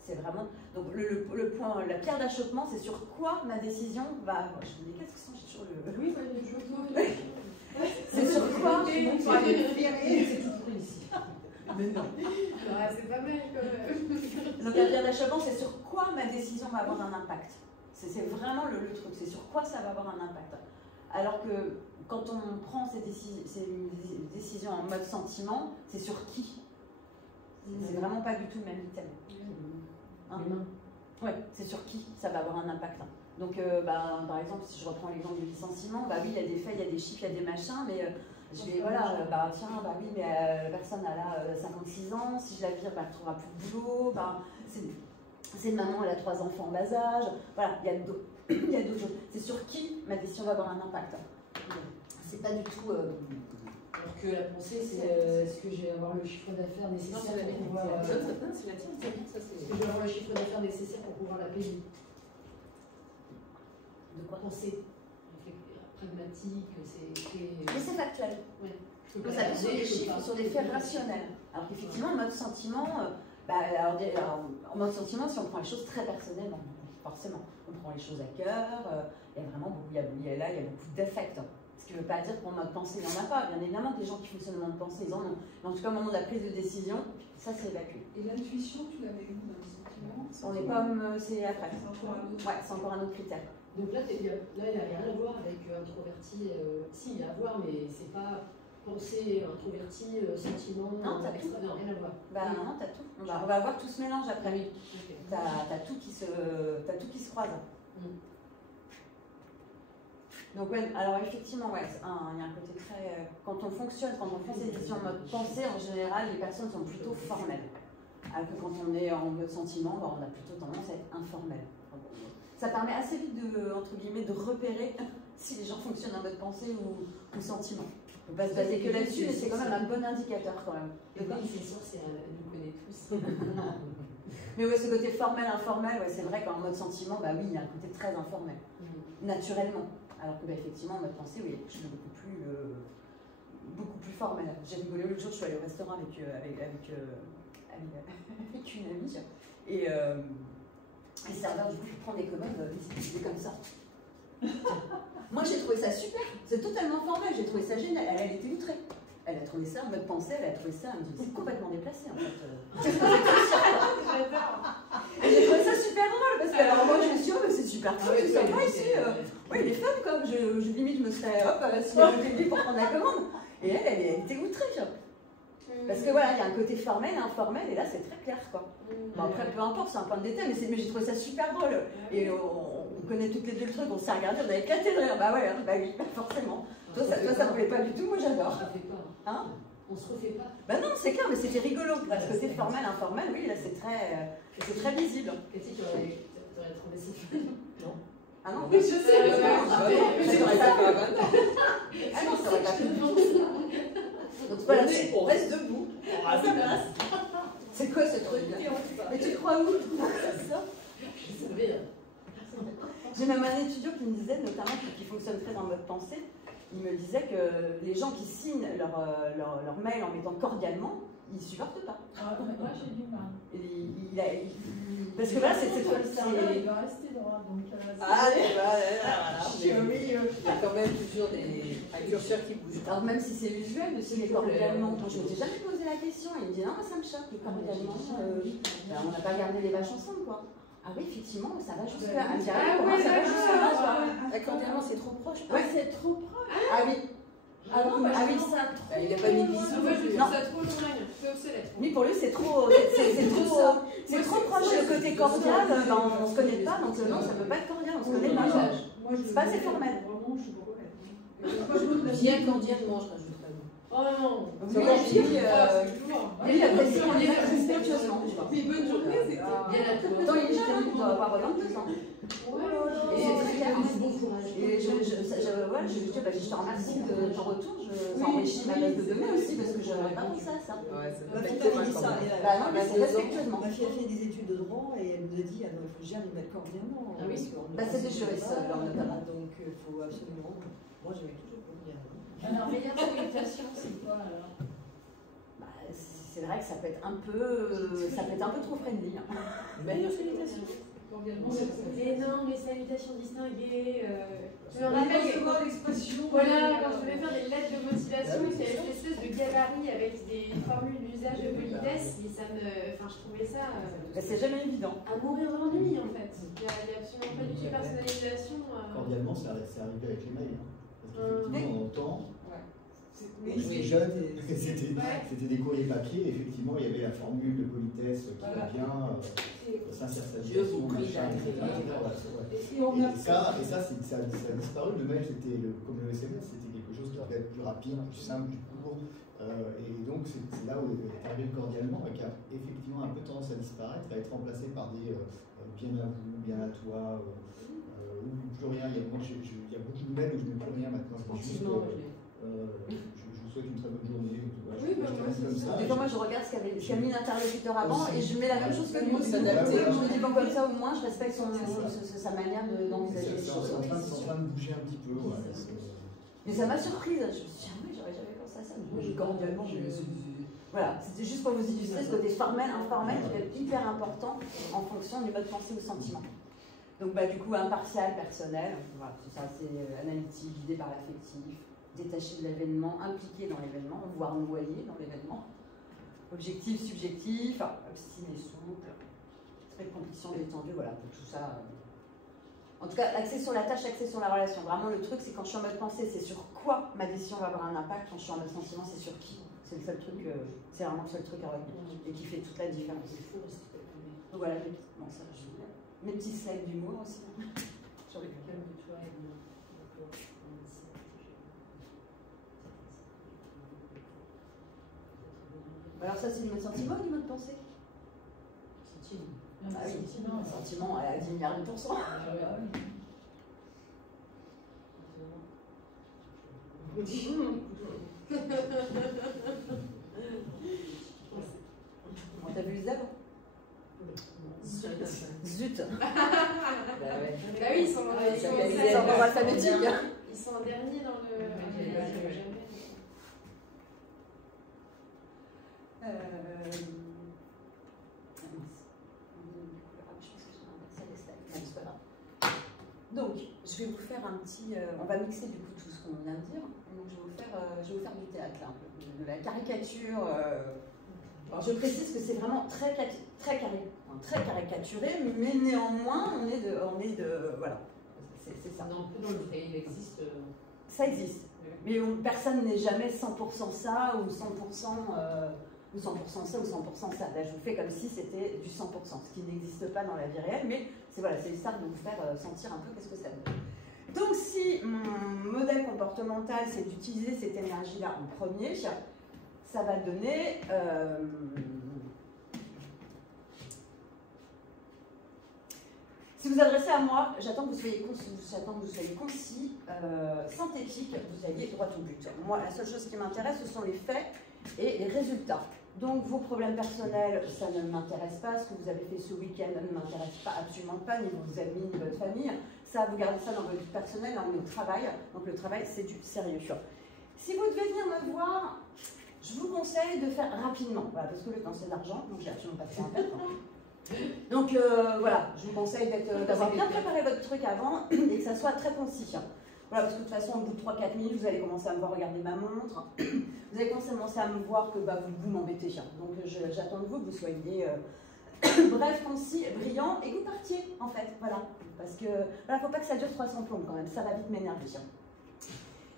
C'est vraiment. Donc le point, la pierre d'achoppement, c'est sur quoi ma décision va. Je me dis, qu'est-ce que c'est sur le. Oui, c'est sur quoi. C'est tout pris ici. Mais non. C'est pas mal quand même. Donc la pierre d'achoppement, c'est sur quoi ma décision va avoir un impact. C'est vraiment le truc, c'est sur quoi ça va avoir un impact. Alors que quand on prend ces décisions en mode sentiment, c'est sur qui. C'est vraiment pas du tout le même item. Hein? Ouais, c'est sur qui ça va avoir un impact. Donc, par exemple, si je reprends l'exemple du licenciement, bah oui, il y a des faits, il y a des chiffres, il y a des machins, mais je vais, voilà, oui, mais la personne elle a 56 ans, si je la vire, elle ne trouvera plus de boulot, c'est une maman, elle a 3 enfants en bas âge, voilà, il y a d'autres choses. C'est sur qui ma décision va avoir un impact. C'est pas du tout. Alors que la pensée, c'est est-ce que je vais avoir le chiffre d'affaires nécessaire pour pouvoir. C'est la tienne, ça c'est. Est-ce que je vais avoir le chiffre d'affaires nécessaire pour pouvoir la payer? De quoi penser? Pragmatique, Mais c'est factuel. Ouais. On s'appuie sur des chiffres, sur des faits rationnels. Alors qu'effectivement, en mode sentiment, en mode sentiment, si on prend les choses très personnellement, forcément, on prend les choses à cœur, il y a vraiment beaucoup, il y a beaucoup d'affect. Ce qui ne veut pas dire qu'en mode pensée, il n'y en a pas. Bien évidemment que les gens qui fonctionnent en mode pensée, ils en ont. Mais en tout cas, au moment de la prise de décision, ça c'est évacué. Et l'intuition, tu l'avais eu dans les sentiments? On est comme, c'est après. C'est encore un autre. Ouais, c'est encore un autre critère. Donc là, il n'y a rien à voir avec introverti. Si, il y a à voir, mais c'est pas pensée, introverti, sentiment. Non, t'as tout. Non, rien à voir. Bah non, t'as tout. On va avoir tout ce mélange après. Oui. Okay. T'as tout qui se croise. Donc ouais, alors effectivement, ouais, il y a un côté très. Quand on fonctionne, quand on fait ces décisions en mode pensée, en général, les personnes sont plutôt formelles. Alors que quand on est en mode sentiment, on a plutôt tendance à être informel. Ça permet assez vite de, entre guillemets, de repérer si les gens fonctionnent en mode pensée ou sentiment. On ne peut pas se baser que là-dessus, mais c'est quand même un bon indicateur quand même. Le connaissance, c'est nous connaît tous. Mais ouais, ce côté formel, informel, ouais, c'est vrai qu'en mode sentiment, bah oui, il y a un côté très informel, naturellement. Alors que bah, effectivement, en mode pensée, oui, il y a quelque chose de beaucoup plus beaucoup plus formel. J'ai rigolé l'autre jour, je suis allée au restaurant avec une amie, et le serveur, du coup, il prend des commandes, il est comme ça. Moi, j'ai trouvé ça super, c'est totalement formel, j'ai trouvé ça génial. Elle était outrée. Elle a trouvé ça en mode pensée, elle a trouvé ça, elle me dit, c'est complètement déplacé en fait. Et j'ai trouvé ça super drôle parce que alors moi je me suis dit, oh, mais c'est super cool, c'est sympa ici. Oui, les femmes, comme je limite, je me serais, hop, si elle était pour prendre la commande. Et elle était outrée, genre. Parce que voilà, il y a un côté formel et informel, et là c'est très clair quoi. Bon, après, peu importe, c'est un point de détail, mais j'ai trouvé ça super drôle. Et on connaît toutes les deux le truc, on s'est regardé, on a éclaté de rire. Bah ouais, bah oui, forcément. Toi, ça ne voulait pas du tout, moi j'adore. Hein? On se refait pas. Bah non, c'est clair, mais c'était rigolo. Parce que côté formel, informel, oui, là c'est très visible. Et tu aurais trouvé ça fun? Non. Ah non, Oui, je sais, mais ça aurait pas pu. Ah non, ça aurait pas pu. Donc voilà, on reste debout. c'est quoi ce truc là? Mais tu crois où? C'est ça? Je savais. J'ai même un étudiant qui me disait, notamment qui fonctionne très dans le mode pensée, il me disait que les gens qui signent leur mail en mettant cordialement, ils ne supportent pas. Moi j'ai du mal. Parce que là, c'est comme ça. Il va rester droit. Donc, allez, voilà. Il y a quand même toujours des curseurs qui bougent. Alors même si c'est usuel de signer cordialement, moi je ne m'étais jamais posé la question, il me dit non, ça me choque, cordialement, on n'a pas gardé les vaches ensemble quoi. Ah oui, effectivement, ça va jusque là. Pour moi, ça va jusque là. Cordialement, c'est trop proche. Ouais, c'est trop proche. Ah oui. Ah oui, ça. Il n'a pas mis bisous. Moi, je trouve ça trop loin, c'est obsolète. Oui, pour lui, c'est trop proche. Le côté cordial, on ne se connaît pas, donc non, ça ne peut pas être cordial, on se connaît pas. C'est pas assez formel. Vraiment, je suis pas honnête. Bien cordialement, je rajoute pas. Oh non. Oui, il apprécie respectueusement. Mais bonne journée, c'était Bien à toi. Attends, il doit avoir 22 ans. Et c'est très clair. Bon courage. Et je te remercie de ton retour. Ça enrichit ma base de données aussi parce que je n'aurais pas pensé à ça. Ma fille m'a dit ça. C'est respectueusement. Ma fille a fait des études de droit et elle me dit, il faut jamais mettre cordialement. Ah oui. C'est des juristes notamment. Donc il faut absolument. Moi j'avais toujours cordialement. Alors, meilleure salutation, c'est quoi alors? C'est vrai que ça peut être un peu trop friendly. Meilleure salutation. Mais non, les salutations distinguées. Je me On rappelle va voir l'expression. voilà, quand je devais faire des lettres de motivation, il y avait une espèce de gabarit avec des formules d'usage de politesse, et ça me. Enfin, je trouvais ça. C'est jamais évident. À mourir d'ennui en fait. Il n'y a absolument pas du tout de personnalisation. Cordialement, c'est arrivé avec les mails. Parce qu'effectivement, dans le temps, Oui, j'étais jeune, c'était des courriers papier, effectivement, il y avait la formule de politesse qui va bien, sincère-salutation, machin, etc. Et ça, ça a disparu. Le mail, comme le SMS, c'était quelque chose qui devait être plus rapide, plus simple, plus court. Et donc, c'est là où est arrivé cordialement et qui a effectivement un peu tendance à disparaître, à être remplacé par des bien à vous, bien à toi, ou plus rien. Il y a beaucoup de mails où je ne mets plus rien maintenant. Je vous souhaite une très bonne journée. Des fois, moi, je regarde ce qu'a mis l'interlocuteur avant et je mets la même chose que lui. Je me dis, bon, comme ça, au moins, je respecte sa manière d'envisager les choses. C'est en train de bouger un petit peu. Mais ça m'a surprise. Je me suis dit, j'aurais jamais pensé à ça. Cordialement, voilà, c'était juste pour vous illustrer ce côté formel, informel qui est hyper important en fonction du mode pensée ou sentiment. Donc, du coup, impartial, personnel, voilà, c'est ça, c'est analytique, guidé par l'affectif, détaché de l'événement, impliqué dans l'événement, voire noyé dans l'événement. Objectif, subjectif, obstiné, souple, très conviction, détendu, voilà, pour tout ça. En tout cas, axé sur la tâche, axé sur la relation. Vraiment, le truc, c'est quand je suis en mode pensée, c'est sur quoi ma décision va avoir un impact. Quand je suis en mode sentiment, c'est sur qui. C'est le seul truc, c'est vraiment le seul truc à retenir et qui fait toute la différence. Donc voilà, mes petits slides d'humour aussi. Sur les alors ça, c'est du mode sentiment ou du mode pensée? Sentiment. Ah oui, sentiment à 10 milliards de pourcents. T'as vu les zèbres? Zut. Bah oui, ils sont en dernier dans le. je vais vous faire un petit... on va mixer du coup tout ce qu'on vient de dire. Donc je vais vous faire du théâtre, là, de la caricature. Alors, je précise que c'est vraiment très caricaturé, mais néanmoins, on est de voilà, c'est ça. Non, dans le vrai, il existe. Ça existe, mais personne n'est jamais 100% ça ou 100% ça ou 100% ça ou 100% ça. Là, je vous fais comme si c'était du 100%, ce qui n'existe pas dans la vie réelle, mais c'est voilà, c'est l'histoire de vous faire sentir un peu qu'est-ce que ça veut dire. Donc, si mon modèle comportemental, c'est d'utiliser cette énergie-là en premier, ça va donner si vous adressez à moi, j'attends que vous soyez concis, synthétique, que vous ayez droit au but. Moi, la seule chose qui m'intéresse, ce sont les faits et les résultats. Donc, vos problèmes personnels, ça ne m'intéresse pas. Ce que vous avez fait ce week-end ne m'intéresse pas, absolument pas, ni vos amis, ni votre famille. Ça, vous gardez ça dans votre vie personnelle, dans votre travail. Donc, le travail, c'est du sérieux. Si vous devez venir me voir, je vous conseille de faire rapidement, voilà, parce que le temps c'est de l'argent, donc j'ai absolument pas de temps en tête. Donc voilà, je vous conseille d'avoir bien préparé votre truc avant et que ça soit très concis. Voilà, parce que de toute façon, au bout de 3-4 minutes, vous allez commencer à me voir regarder ma montre, vous allez commencer à me voir que vous m'embêtez. Donc j'attends de vous que vous soyez bref, concis, brillant et que vous partiez en fait. Voilà, parce que voilà, faut pas que ça dure 300 plombs quand même, ça va vite m'énerver.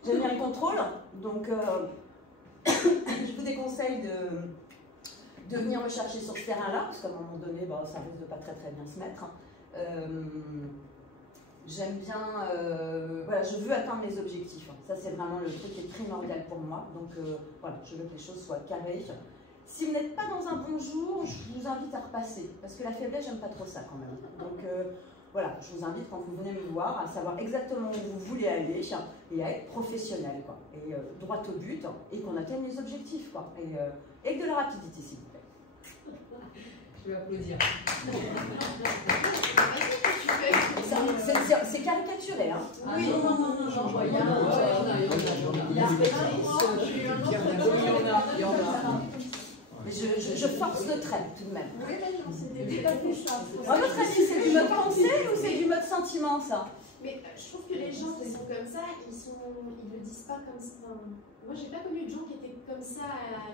J'aime bien le contrôle, donc je vous déconseille de venir me chercher sur ce terrain-là, parce qu'à un moment donné, ça risque de pas très bien se mettre. J'aime bien, voilà, je veux atteindre mes objectifs. Ça, c'est vraiment le truc qui est primordial pour moi. Donc, voilà, je veux que les choses soient carrées. Si vous n'êtes pas dans un bon jour, je vous invite à repasser, parce que la faiblesse, j'aime pas trop ça quand même. Donc, voilà, je vous invite, quand vous venez me voir, à savoir exactement où vous voulez aller et à être professionnel, quoi. Et droit au but, et qu'on atteigne les objectifs, quoi. Et de la rapidité, s'il vous plaît. Je vais applaudir. C'est caricaturé, hein? Oui, non, j'en vois. Il y en a. Mais je force le trait, tout de même. Oui, mais non, c'était pas fait ça. À votre avis, c'est du mode pensée ou c'est du mode sentiment, ça? Mais je trouve que les gens qui sont comme ça, ils le disent pas comme ça. Moi, j'ai pas connu de gens qui étaient comme ça à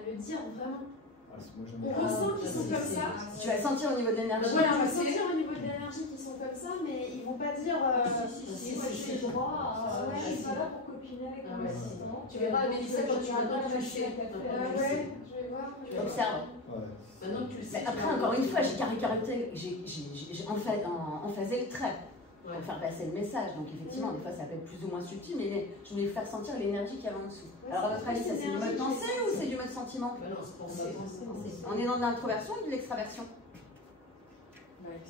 le dire vraiment. On ressent qu'ils sont comme ça. Tu vas le sentir au niveau de l'énergie. Voilà, on va sentir au niveau de l'énergie qu'ils sont comme ça, mais ils vont pas dire si moi j'ai le droit, je suis pas là pour copiner avec mon assistant. Tu verras, Mélissa, quand tu vas tu le sais. Ouais, je vais voir. Observe. Maintenant que tu le sais. Après, encore une fois, j'ai caricaturé, j'ai emphasé le trait pour faire passer le message. Donc, effectivement, des fois, ça peut être plus ou moins subtil, mais je voulais faire sentir l'énergie qu'il y avait en dessous. Alors, à votre avis, ça c'est du mode pensée ou c'est du mode sentiment? Non, c'est pensée. On est dans de l'introversion ou de l'extraversion?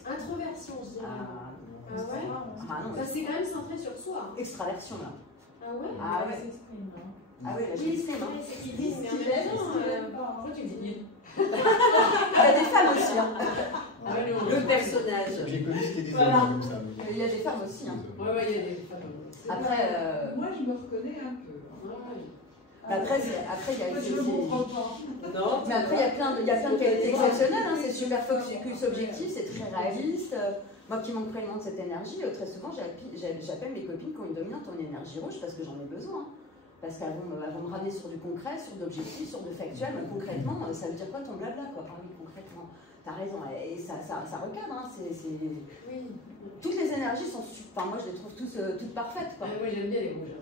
Introversion, je dirais. Ah ouais? Ah non. Ça, c'est quand même centré sur soi. Extraversion, là. Ah ouais? Ah ouais. Ah oui, la c'est vrai, c'est qui dit, mais en même temps, Pourquoi tu dis il? il y a des femmes aussi, hein. Le personnage. J'ai connu c'était des Voilà. hommes comme ça. Il y a des femmes aussi, hein. Ouais, il y a des femmes. Après, moi, je me reconnais un peu. après, il y a Moi, je me comprends pas. Non. mais après, il y a plein de qualités exceptionnelles, hein. C'est super focus objectif, c'est très réaliste. Moi qui manque cruellement de cette énergie, très souvent, j'appelle mes copines qui ont une dominante en énergie rouge parce que j'en ai besoin. Parce qu'elles vont me ramener sur du concret, sur d'objectifs, sur de factuel. Mais concrètement, ça veut dire quoi ton blabla, quoi? Ah oui, concrètement. T'as raison, et ça recadre, hein. Oui. Toutes les énergies sont enfin, moi je les trouve toutes parfaites, quoi. Moi j'aime bien les rouges.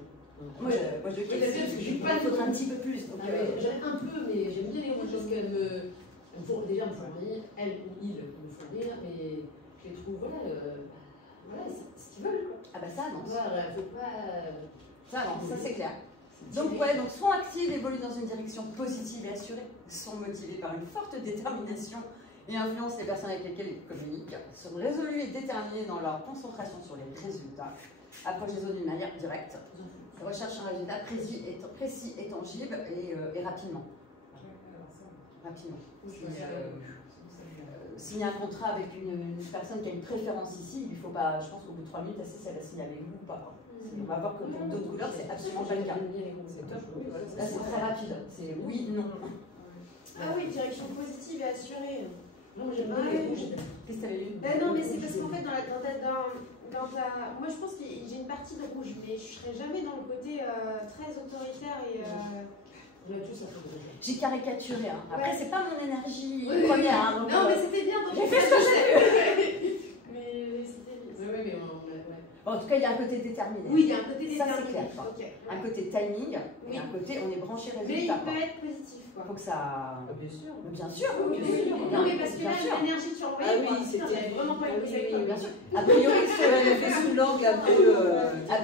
Moi je kiffe, parce que je suis pas faudrait un petit peu plus. Donc, j'aime un peu, mais j'aime bien les rouges parce qu'elles me font déjà me font rire, elles ou ils me font rire, mais je les trouve, voilà, ce qu'ils veulent, quoi. Ah bah ça avance. Voilà, faut pas... Ça avance, ça c'est clair. Donc ouais, donc sont actives, évoluent dans une direction positive et assurée, sont motivées par une forte détermination et influencent les personnes avec lesquelles ils communiquent, sont résolus et déterminés dans leur concentration sur les résultats, approchent les autres d'une manière directe, recherchent un résultat précis et tangible et rapidement. Rapidement. Signer un contrat avec une personne qui a une préférence ici, il faut pas, je pense qu'au bout de 3 minutes, elle sait si elle a signé avec vous ou pas. On va voir que pour d'autres couleurs, c'est absolument pas le cas. Là, c'est très rapide. C'est oui, non. Ah oui, direction positive et assurée. Non, moi j'aime bien les rouges. Qu'est-ce que tu avais lu? Non, mais c'est parce qu'en fait, moi je pense que j'ai une partie de rouge, mais je serais jamais dans le côté très autoritaire et. J'ai caricaturé. Hein. Après, Ouais. c'est pas mon énergie première. Hein, donc, non, mais c'était bien. J'ai fait ce que j'ai pu. Mais c'était bien. Oui, mais Bon, en tout cas, il y a un côté déterminé. Oui, il y a un côté Ça, déterminé. c'est clair. Quoi. Okay. Un côté timing Oui. et un côté on est branché Mais résultat. il peut être positif. Il faut que ça. bien sûr. Bien sûr. Oui, bien sûr. non, mais parce que Bien là, sûr. l'énergie que tu envoyais, Ah oui, moi, c'était- j'avais vraiment pas écouté avec toi. Bien sûr. A priori, fait sous l'angle un peu a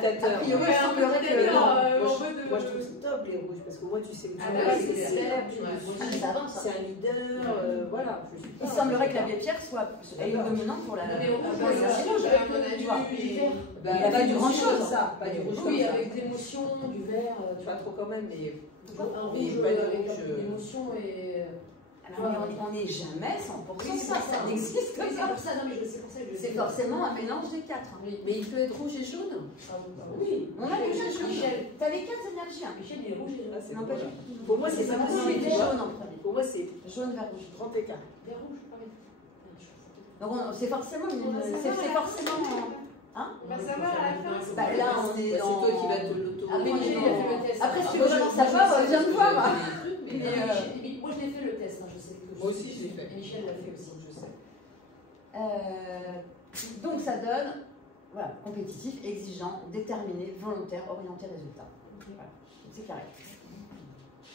priori, il semblerait que. moi je trouve c'est top les rouges parce que moi tu sais que tu Ah es bah oui, nécessaire, c'est tu vrai. Ça avance. c'est un leader, voilà. Je suis Il pas- semblerait que l'abbé Pierre soit dominante pour la. Mais au pour rouge, la- avec mon avis, tu vois. Bah, Il a pas du grand-chose. ça, pas du rouge Oui, comme ça. avec de l'émotion, du vert, Pas trop quand même, mais un mais rouge pas du avec rouge, un peu d'émotion et. Alors, on n'est jamais 100% ça n'existe Oui, c'est pas. pour ça, non, mais c'est pour ça que je C'est forcément un mélange des quatre. Oui. mais il peut être rouge et jaune. Oui, on a déjà Michel. Michel. T'as les quatre énergies. Hein. Michel, il est rouge et jaune. Non, pas du tout. Pour moi c'est C'est pas vraiment possible, les tu vois. jaunes en premier. Pour moi c'est Jaune vers rouge. grand écart. Vert rouge, pareil. Donc c'est forcément On va savoir c'est à la forcément. fin. Hein On va savoir à la fin. Bah, là on est C'est dans. toi qui vas te l'auto. Après, Michel, il a fait le test. Après, si Ah, tu moi, veux je- vraiment savoir, viens me voir. Mais Mais, moi, je l'ai fait le test, hein, je sais que. Moi aussi, je l'ai fait. Et Michel l'a fait aussi, je sais. Donc ça donne voilà, compétitif, exigeant, déterminé, volontaire, orienté résultat. Voilà, c'est carré.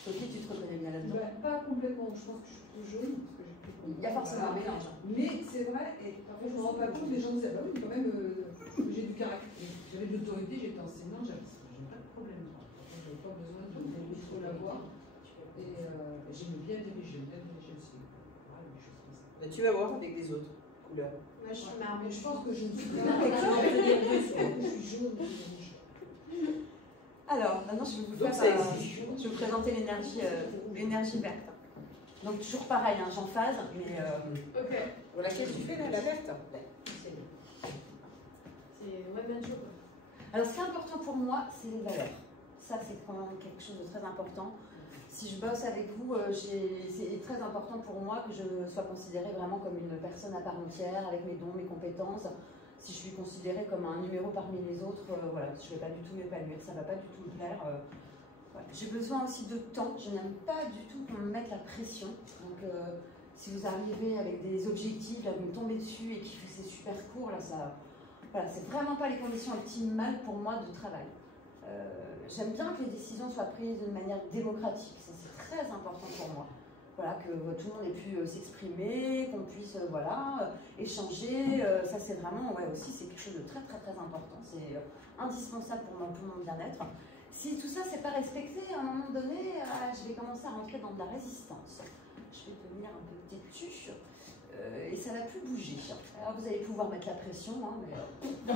Sophie, tu te reconnais bien là-dedans? Pas complètement, je pense que je suis plutôt jaune. Parce que j'ai plus Il y a forcément un mélange. Mais c'est vrai, et après je me rends pas compte, les gens disent, ah bah oui, quand même, j'ai du caractère. J'avais de l'autorité, j'étais enseignante, j'avais pas de problème. J'avais pas besoin de trop l'avoir. Et j'aime bien diriger aussi. Voilà, des choses comme ça. Mais tu vas voir avec les autres couleurs. Moi, je suis marron. Mais je pense que je ne suis Non, pas. quelque chose. Je suis jaune, je suis rouge. Alors, maintenant, je vais vous Donc, faire, ça existe. je vais vous présenter l'énergie verte. Donc, toujours pareil, hein, j'emphase, mais Ok. Pour laquelle tu fais là, la verte. C'est one man show. alors, ce qui est important pour moi, c'est les valeurs. Ça, c'est quand même quelque chose de très important. Si je bosse avec vous, c'est très important pour moi que je sois considérée vraiment comme une personne à part entière, avec mes dons, mes compétences. Si je suis considérée comme un numéro parmi les autres, voilà, je ne vais pas du tout m'épanouir, ça ne va pas du tout me plaire. Voilà. J'ai besoin aussi de temps, je n'aime pas du tout qu'on me mette la pression. Donc, si vous arrivez avec des objectifs, là, vous me tombez dessus et que c'est super court, là, ça, voilà, c'est vraiment pas les conditions optimales pour moi de travail. J'aime bien que les décisions soient prises d'une manière démocratique, ça c'est très important pour moi. Voilà, que tout le monde ait pu s'exprimer, qu'on puisse voilà, échanger, ça c'est vraiment, ouais, aussi c'est quelque chose de très très très important, c'est indispensable pour mon bien-être. Si tout ça c'est pas respecté, à un moment donné, je vais commencer à rentrer dans de la résistance. Je vais devenir un peu têtue et ça va plus bouger. Alors vous allez pouvoir mettre la pression, hein, mais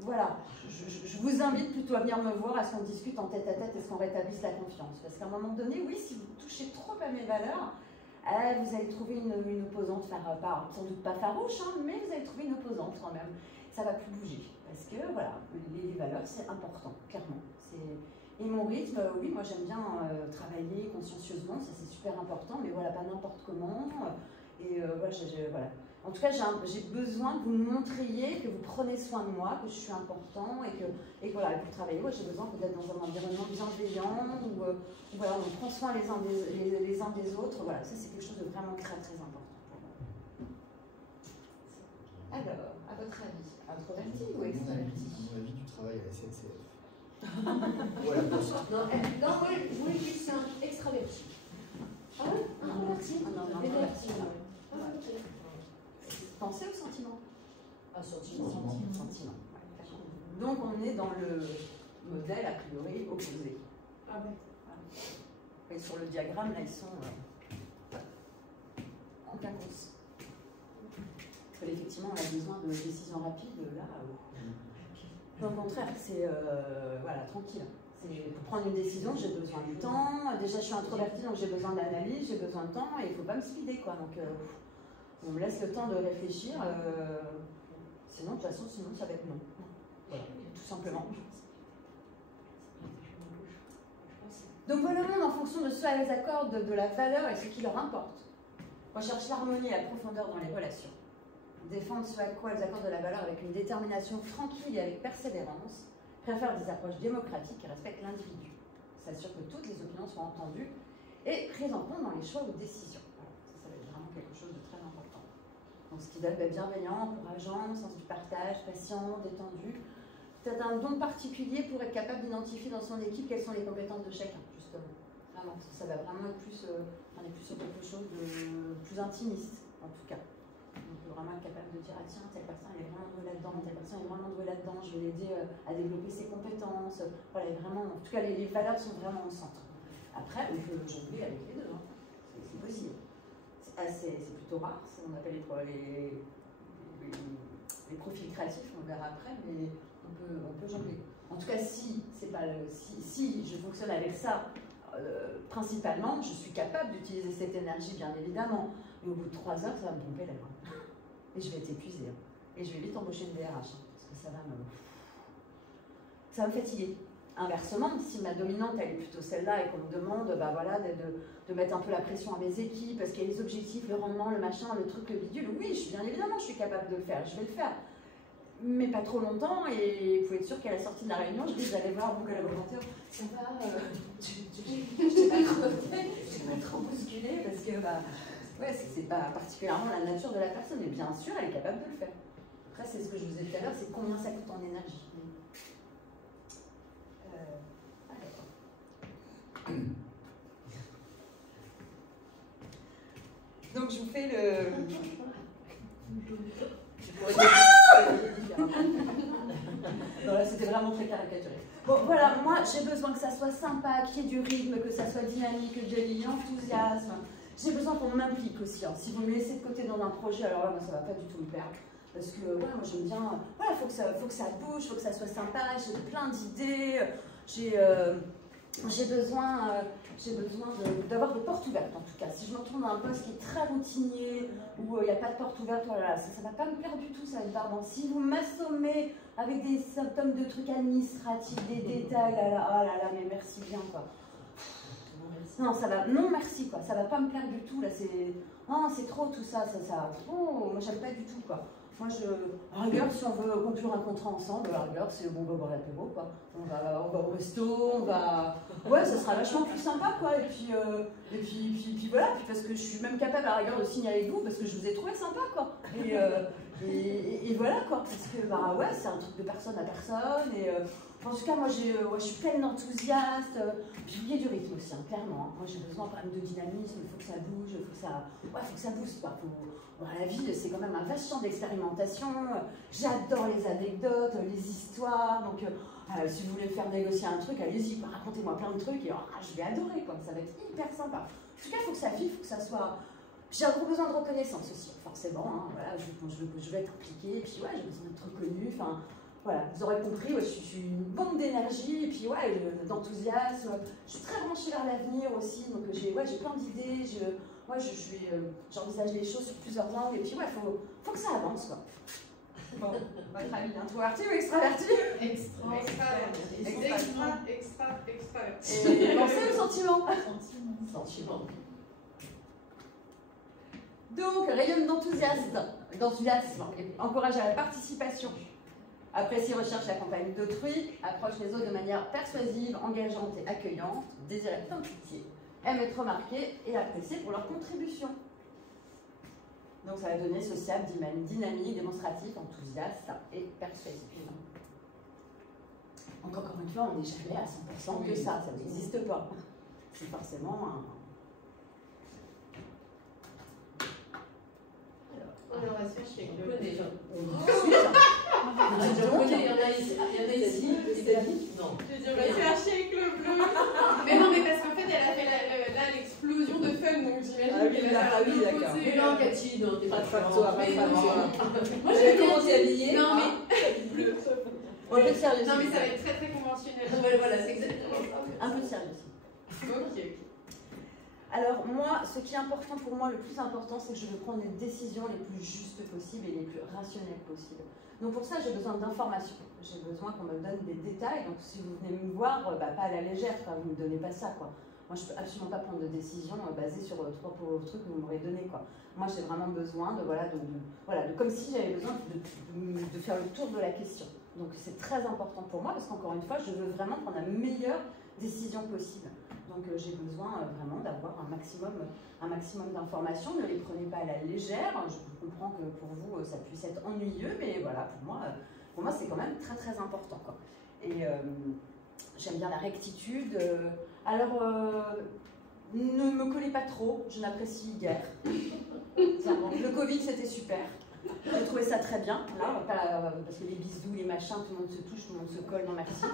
voilà, je vous invite plutôt à venir me voir, à ce qu'on discute en tête à tête et ce qu'on rétablisse la confiance. Parce qu'à un moment donné, oui, si vous touchez trop à mes valeurs, vous allez trouver une opposante, sans doute pas farouche, hein, mais vous allez trouver une opposante quand même. Ça va plus bouger. Parce que voilà, les valeurs, c'est important, clairement. Et mon rythme, oui, moi j'aime bien travailler consciencieusement, ça c'est super important, mais voilà, pas n'importe comment. Et voilà, voilà. En tout cas, j'ai besoin que vous me montriez que vous prenez soin de moi, que je suis important et que voilà, pour travailler, moi j'ai besoin d'être dans un environnement bienveillant où voilà, on prend soin les uns des autres. Voilà, ça c'est quelque chose de vraiment très très important pour moi. Alors, à votre avis, introverti ou extraverti? À mon avis, tu travailles à la SNCF. Ou à la Poste. Non, moi, je voulais dire que c'est un extraverti. Ah oui, introverti. Non, Introverti, non. ouais. Ah, ok. Pensée ou sentiment? Un sentiment. Sentiment. Donc on est dans le modèle a priori opposé. Ah ouais. Et sur le diagramme, là, ils sont en quinconce. Effectivement, on a besoin de décisions rapides, là. Au contraire, c'est voilà, tranquille. Pour prendre une décision, j'ai besoin du temps. Déjà, je suis introvertie, donc j'ai besoin d'analyse, j'ai besoin de temps, et il ne faut pas me speeder, quoi. Donc, on me laisse le temps de réfléchir. Sinon, de toute façon, ça va être non. Voilà, tout simplement. Donc, voilà le monde en fonction de ce à les accordent de la valeur et ce qui leur importe. Recherche l'harmonie et la profondeur dans les relations. défendent ce à quoi elles accordent de la valeur avec une détermination tranquille et avec persévérance, préfèrent des approches démocratiques qui respectent l'individu, s'assurent que toutes les opinions sont entendues et prises en compte dans les choix ou décisions. Voilà, ça va être vraiment quelque chose de très important. Donc ce qui doit être bienveillant, encourageant, sens du partage, patient, détendu. Peut-être un don particulier pour être capable d'identifier dans son équipe quelles sont les compétences de chacun, justement. Vraiment, ça va vraiment être plus, on est plus sur quelque chose de plus intimiste, en tout cas. Donc vraiment être capable de dire, ah tiens, telle personne elle est vraiment douée là-dedans, telle personne est vraiment douée là-dedans, je vais l'aider à développer ses compétences. Voilà, vraiment, en tout cas, les valeurs sont vraiment au centre. Après, on peut jongler avec les deux, hein. C'est possible. C'est plutôt rare, on appelle les profils créatifs, on verra après, mais on peut jongler. En tout cas, si je fonctionne avec ça, principalement, je suis capable d'utiliser cette énergie, bien évidemment. Mais au bout de 3 heures, ça va me pomper la main. Et je vais être épuisée. Hein. Et je vais vite embaucher une DRH, hein, parce que ça va me fatiguer. Inversement, si ma dominante elle est plutôt celle-là et qu'on me demande bah voilà, de mettre un peu la pression à mes équipes, parce qu'il y a les objectifs, le rendement, le machin, le truc, le bidule, oui, bien évidemment, je suis capable de le faire, je vais le faire. Mais pas trop longtemps, et vous pouvez être sûr qu'à la sortie de la réunion, je dis, j'allais voir mon collaborateur, ça va, je t'ai pas trop bousculé, parce que bah, ouais, c'est pas particulièrement la nature de la personne, mais bien sûr, elle est capable de le faire. Après, c'est ce que je vous ai dit tout à l'heure, c'est combien ça coûte en énergie. Donc je vous fais le... Non, là c'était vraiment très caricaturé. Bon voilà, moi j'ai besoin que ça soit sympa, qu'il y ait du rythme, que ça soit dynamique, que j'ai l'enthousiasme. J'ai besoin qu'on m'implique aussi. Hein. Si vous me laissez de côté dans un projet, alors là, moi, ça va pas du tout me perdre. Parce que voilà, moi j'aime bien, voilà, faut que ça bouge, faut que ça soit sympa, j'ai plein d'idées, j'ai besoin d'avoir des portes ouvertes en tout cas. Si je me retrouve dans un poste qui est très routinier, où il n'y a pas de porte ouverte, voilà, ça ne va pas me plaire du tout, ça va être barbant. Si vous m'assommez avec des symptômes de trucs administratifs, des détails, oh là là, mais merci bien quoi. Non, ça va, non merci quoi, ça va pas me plaire du tout, là c'est trop tout ça, oh, moi j'aime pas du tout quoi. Moi, à rigueur, si on veut conclure un contrat ensemble, à rigueur, c'est bon, on va boire l'apéro, quoi. On va au resto, on va... Ouais, ça sera vachement plus sympa, quoi. Et puis voilà, puis parce que je suis même capable, à rigueur, de signer avec vous, parce que je vous ai trouvé sympa, quoi. Et voilà, quoi. Parce que, bah ouais, c'est un truc de personne à personne, et... en tout cas, moi, je suis pleine d'enthousiasme. Puis il y a du rythme aussi, hein, clairement. Hein. Moi, j'ai besoin quand même de dynamisme, il faut que ça bouge, il faut que ça booste. Quoi. La vie, c'est quand même un vaste champ d'expérimentation. J'adore les anecdotes, les histoires. Donc, si vous voulez faire négocier un truc, allez-y, racontez-moi plein de trucs et je vais adorer. Quoi. Ça va être hyper sympa. En tout cas, il faut que ça vive, il faut que ça soit... J'ai un gros besoin de reconnaissance aussi, forcément. Hein, voilà, je vais être impliquée, et puis ouais, j'ai besoin d'être reconnue. Enfin, voilà, vous aurez compris, ouais, je suis une bombe d'énergie, et puis ouais, d'enthousiasme. Je suis très branchée vers l'avenir aussi, donc j'ai plein d'idées. J'envisage les choses sur plusieurs angles, et puis ouais, faut que ça avance, quoi. Bon, votre avis, introverti ou extraverti? Extraverti. Et pensez au sentiment. Sentiment. Donc, rayonne d'enthousiasme, encourage à la participation, apprécie, recherche la compagnie d'autrui, approche les autres de manière persuasive, engageante et accueillante, désire être impliqué, aime être remarqué et apprécié pour leur contribution. Donc ça va donner sociable, dynamique, démonstratif, enthousiaste et persuasif. Donc encore une fois, on n'est jamais à 100% que ça n'existe pas. C'est forcément un... On va se faire chier avec le déjà. Il y en a ici, non. Je dis, on va se faire chier avec le bleu. Mais non, mais parce qu'en fait, elle a fait l'explosion de fun, donc j'imagine qu'elle a fait d'accord. Mais non, Cathy, non, t'es pas toi. Moi, j'ai commencé à habiller. Non, mais bleu. Un peu de sérieux. Non, mais ça va être très très conventionnel. Voilà, c'est exactement ça. Un peu de sérieux. Ok. Alors moi, ce qui est important pour moi, le plus important, c'est que je veux prendre les décisions les plus justes possibles et les plus rationnelles possibles. Donc pour ça, j'ai besoin d'informations. J'ai besoin qu'on me donne des détails. Donc si vous venez me voir, pas à la légère, vous ne me donnez pas ça, quoi. Moi, je ne peux absolument pas prendre de décision basée sur 3 pauvres trucs que vous m'aurez donné, quoi. Moi, j'ai vraiment besoin de comme si j'avais besoin de faire le tour de la question. Donc, c'est très important pour moi parce qu'encore une fois, je veux vraiment prendre la meilleure décision possible. Donc, j'ai besoin vraiment d'avoir un maximum d'informations. Ne les prenez pas à la légère. Je comprends que pour vous, ça puisse être ennuyeux, mais voilà, pour moi, c'est quand même très, très important, quoi. Et j'aime bien la rectitude. Alors, ne me collez pas trop, je n'apprécie guère. Le Covid, c'était super. J'ai trouvé ça très bien, là, parce que les bisous, les machins, tout le monde se touche, tout le monde se colle, non merci.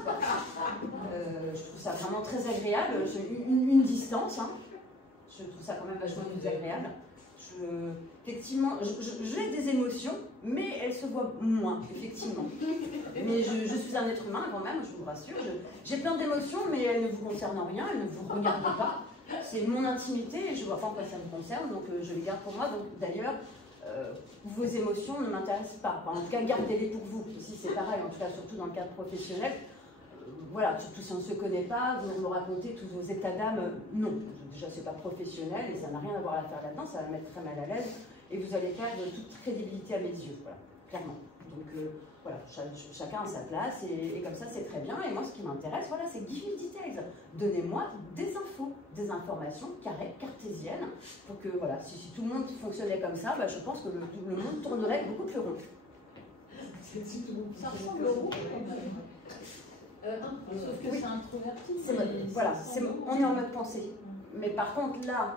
Je trouve ça vraiment très agréable. J'ai une distance, hein. Je trouve ça quand même vachement plus agréable. Effectivement, j'ai des émotions, mais elles se voient moins, effectivement. Mais je suis un être humain quand même, je vous rassure. J'ai plein d'émotions, mais elles ne vous concernent en rien, elles ne vous regardent pas. C'est mon intimité et je ne vois pas en quoi ça me concerne, donc je les garde pour moi. Donc d'ailleurs, vos émotions ne m'intéressent pas. Enfin, en tout cas, gardez-les pour vous. Ici, c'est pareil, en tout cas, surtout dans le cadre professionnel. Voilà, surtout si on ne se connaît pas, vous me racontez tous vos états d'âme, non. Déjà, c'est pas professionnel et ça n'a rien à voir à faire là-dedans, ça va me mettre très mal à l'aise et vous allez perdre toute crédibilité à mes yeux, voilà, clairement. Donc voilà, chacun a sa place et comme ça, c'est très bien. Et moi, ce qui m'intéresse, voilà, c'est give me details. Donnez-moi des infos, des informations carrées, cartésiennes, pour que, voilà, si tout le monde fonctionnait comme ça, bah, je pense que le monde tournerait beaucoup plus rond. Ça ressemble au rond. Sauf que c'est introverti. Voilà, on est en mode pensée. Mais par contre, là,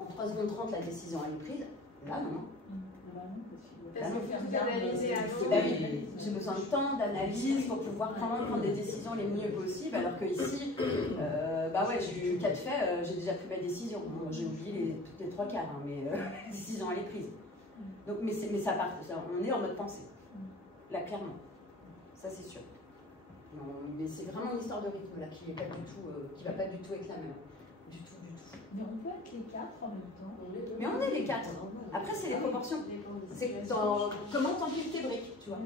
en 3 secondes 30, la décision est prise. Là, non. Parce qu'il faut tout analyser avant. J'ai besoin de temps, d'analyse pour pouvoir prendre des décisions les mieux possibles. Alors que ici, bah ouais, j'ai eu 4 faits, j'ai déjà pris ma décision. Bon, j'ai oublié les 3 quarts, hein, mais la décision elle est prise. Donc, mais ça part, on est en mode pensée. Là, clairement. Ça, c'est sûr. Mais c'est vraiment une histoire de rythme là qui va pas du tout être la même. Du tout. Mais on peut être les 4 en même temps. Mais on est les 4. Après, c'est les proportions. C'est comment t'empiles tes briques, tu vois.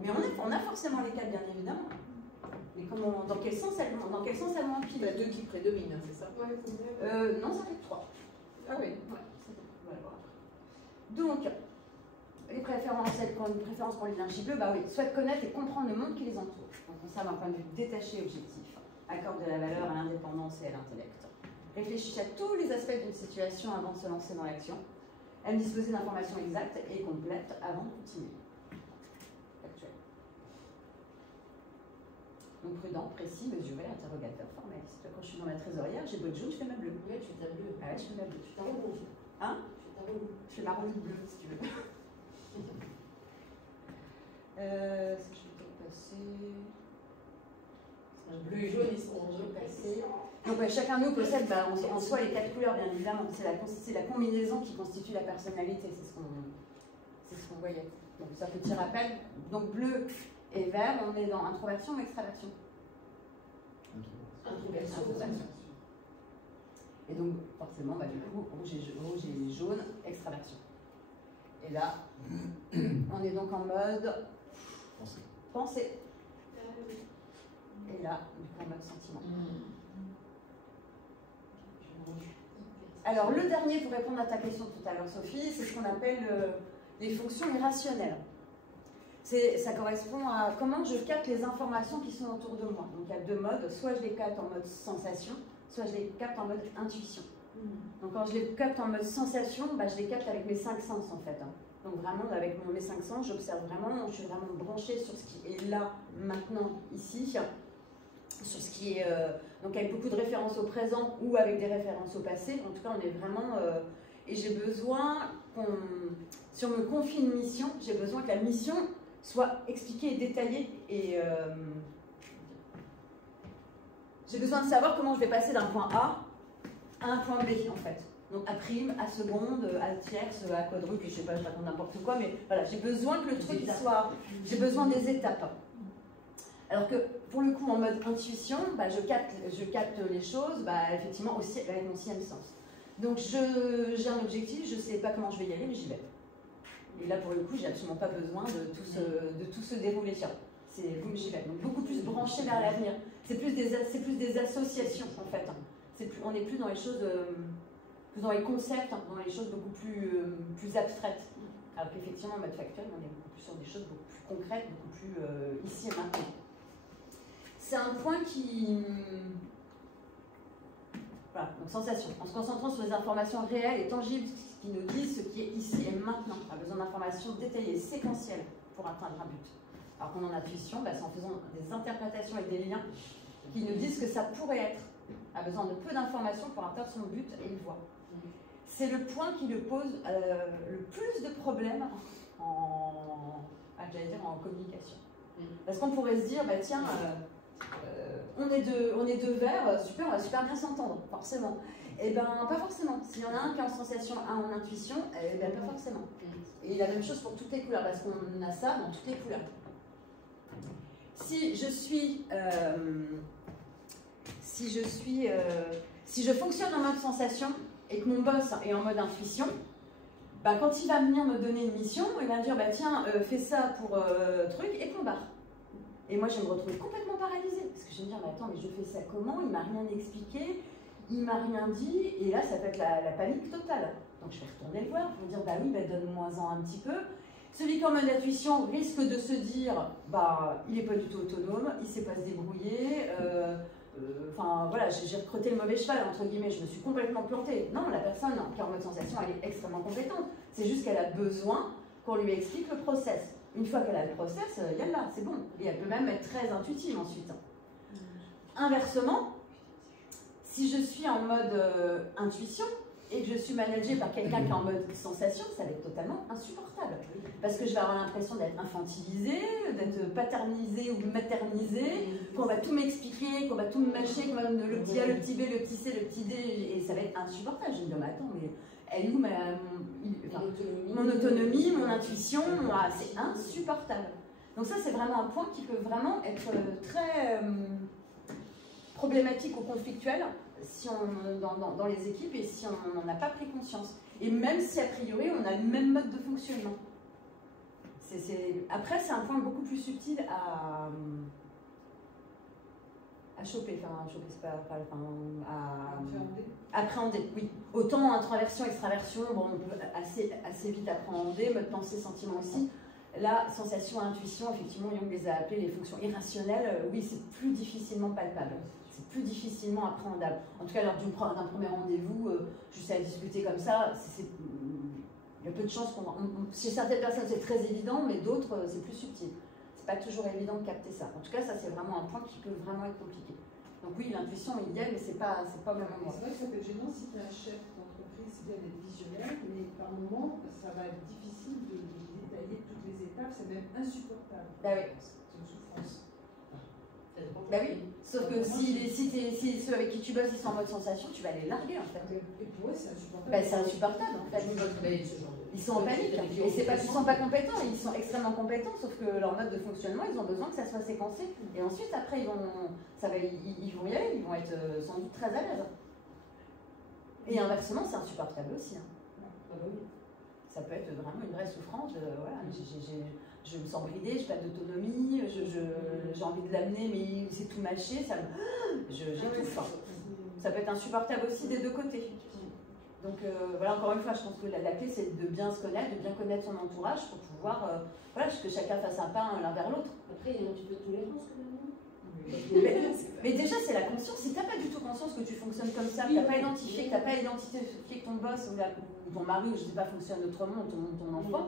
Mais on a forcément les 4, bien évidemment. Mais dans quel sens elles vont empiler? Il y a 2 qui prédominent, hein, c'est ça? Non, ça fait 3. Ah oui. Ouais, ça fait 3. Voilà. Donc, les préférences, une préférence pour les linges bleus, bah oui, souhaite connaître et comprendre le monde qui les entoure. Donc, on ça d'un point de vue détaché et objectif. Accorde de la valeur à l'indépendance et à l'intellect. Réfléchit à tous les aspects d'une situation avant de se lancer dans l'action. Aime disposer d'informations exactes et complètes avant de continuer. Factuel. Donc prudent, précis, mesuré, interrogateur, formaliste. Quand je suis dans ma trésorière, j'ai beau de jaune, je fais ma bleue. Oui, tu fais ta bleue. Ah ouais, je fais ma bleue. Tu t'en rouge. Hein? Tu t'en rouge. Je fais ma rouge bleue, si tu veux. Est-ce que je vais passer? Bleu et jaune, ils seront passés. Donc ouais, chacun de nous possède en soi les 4 couleurs, bien évidemment. C'est la combinaison qui constitue la personnalité, c'est ce qu'on voyait. Donc ça, petit rappel. Donc bleu et vert, on est dans introversion ou extraversion? Introversion. Et donc forcément, bah, du coup, rouge et jaune, extraversion. Et là, on est donc en mode pensée. Et là, du coup, en mode sentiment. Alors, le dernier, pour répondre à ta question tout à l'heure, Sophie, c'est ce qu'on appelle les fonctions irrationnelles. Ça correspond à comment je capte les informations qui sont autour de moi. Donc, il y a 2 modes. Soit je les capte en mode sensation, soit je les capte en mode intuition. Donc, quand je les capte en mode sensation, bah, je les capte avec mes 5 sens, en fait. Donc, vraiment, avec mes 5 sens, j'observe vraiment, je suis vraiment branchée sur ce qui est là, maintenant, ici, sur ce qui est... donc, avec beaucoup de références au présent ou avec des références au passé. En tout cas, on est vraiment... et j'ai besoin si on me confie une mission, j'ai besoin que la mission soit expliquée et détaillée. Et j'ai besoin de savoir comment je vais passer d'un point A à un point B, en fait. Donc, à prime, à seconde, à tierce, à quadruple, je sais pas, je raconte n'importe quoi, mais voilà, j'ai besoin que le truc soit... J'ai besoin des étapes. Alors que, pour le coup, en mode intuition, bah, je capte les choses, bah, effectivement, aussi avec mon 6e sens. Donc, j'ai un objectif, je ne sais pas comment je vais y aller, mais j'y vais. Et là, pour le coup, j'ai absolument pas besoin de tout se dérouler. C'est donc beaucoup plus branché vers l'avenir. C'est plus des associations en fait. On n'est plus dans les choses, plus dans les concepts, dans les choses beaucoup plus abstraites. Alors qu'effectivement, en mode factuel, on est beaucoup plus sur des choses beaucoup plus concrètes, beaucoup plus ici et maintenant. C'est un point qui... Voilà, donc sensation. En se concentrant sur les informations réelles et tangibles qui nous disent ce qui est ici et maintenant. On a besoin d'informations détaillées, séquentielles pour atteindre un but. Alors qu'en intuition, c'est en faisant des interprétations et des liens qui nous disent que ça pourrait être. A besoin de peu d'informations pour atteindre son but et une voie. C'est le point qui lui pose le plus de problèmes en communication. Parce qu'on pourrait se dire, bah tiens, on est deux verts, super, on va super bien s'entendre, forcément. Eh bien, pas forcément. S'il y en a un qui est en sensation, un en intuition, eh bien, pas forcément. Et la même chose pour toutes les couleurs, parce qu'on a ça dans toutes les couleurs. Si je fonctionne en mode sensation et que mon boss est en mode intuition, bah, quand il va venir me donner une mission, il va me dire bah, tiens, fais ça pour truc et qu'on barre. Et moi, je vais me retrouver complètement paralysée parce que je vais me dire mais attends, mais je fais ça comment? Il m'a rien expliqué, il m'a rien dit, et là, ça peut être la panique totale. Donc, je vais retourner le voir pour dire bah oui, bah, donne-moi-en un petit peu. Celui qui est en mode intuition risque de se dire bah il n'est pas du tout autonome, il ne sait pas se débrouiller. Enfin voilà, j'ai recruté le mauvais cheval, entre guillemets, je me suis complètement plantée. Non, la personne qui est en mode sensation, elle est extrêmement compétente. C'est juste qu'elle a besoin qu'on lui explique le process. Une fois qu'elle a le process, yallah, c'est bon. Et elle peut même être très intuitive ensuite. Inversement, si je suis en mode intuition et que je suis managée par quelqu'un qui est en mode sensation, ça va être totalement insupportable. Parce que je vais avoir l'impression d'être infantilisée, d'être paternisée ou maternisée, qu'on va tout m'expliquer, qu'on va tout me mâcher, le petit A, le petit B, le petit C, le petit D, et ça va être insupportable. Je me dis, mais attends, mais elle est où mon autonomie, mon intuition, c'est insupportable. Donc ça, c'est vraiment un point qui peut vraiment être très problématique ou conflictuel si dans les équipes et si on n'en a pas pris conscience. Et même si a priori, on a le même mode de fonctionnement. Après, c'est un point beaucoup plus subtil à choper, c'est pas à appréhender, oui. Autant introversion, extraversion, bon, on peut assez vite appréhender, mode pensée, sentiment aussi. Là, sensation, intuition, effectivement, Jung les a appelées les fonctions irrationnelles, oui, c'est plus difficilement palpable, c'est plus difficilement appréhendable. En tout cas, lors d'un premier rendez-vous, juste à discuter comme ça, il y a peu de chances chez certaines personnes, c'est très évident, mais d'autres, c'est plus subtil. C'est pas toujours évident de capter ça. En tout cas, ça, c'est vraiment un point qui peut vraiment être compliqué. Donc oui, l'intuition, il y est, mais c'est pas au même endroit. C'est vrai que ça peut être gênant si tu es un chef d'entreprise, c'est bien d'être visionnaire, mais par moment, ça va être difficile de détailler toutes les étapes, c'est même insupportable. Bah oui. C'est une souffrance. Bah oui, sauf que si ceux avec qui tu bosses, ils sont en mode sensation, tu vas les larguer en fait. Et pour eux, c'est insupportable. Bah, c'est insupportable en fait. Ils sont en panique. Et c'est pas qu'ils sont pas compétents, ils sont extrêmement compétents, sauf que leur mode de fonctionnement, ils ont besoin que ça soit séquencé. Et ensuite, après, ils vont y aller, ils vont être sans doute très à l'aise. Et inversement, c'est insupportable aussi. Ça peut être vraiment une vraie souffrance. Voilà, je me sens bridée, je n'ai pas d'autonomie, j'ai envie de l'amener, mais c'est tout mâché, j'étouffe. Ça peut être insupportable aussi des deux côtés. Donc voilà, encore une fois, je pense que la clé, c'est de bien se connaître, de bien connaître son entourage pour pouvoir, que chacun fasse un pas l'un vers l'autre. Après, il y a un petit peu de tolérance quand même. Mais déjà, c'est la conscience. Si tu n'as pas du tout conscience que tu fonctionnes comme ça, que tu n'as pas identifié, que tu n'as pas identifié que ton boss ou ton mari, ou je ne sais pas, fonctionne autrement, ou ton enfant,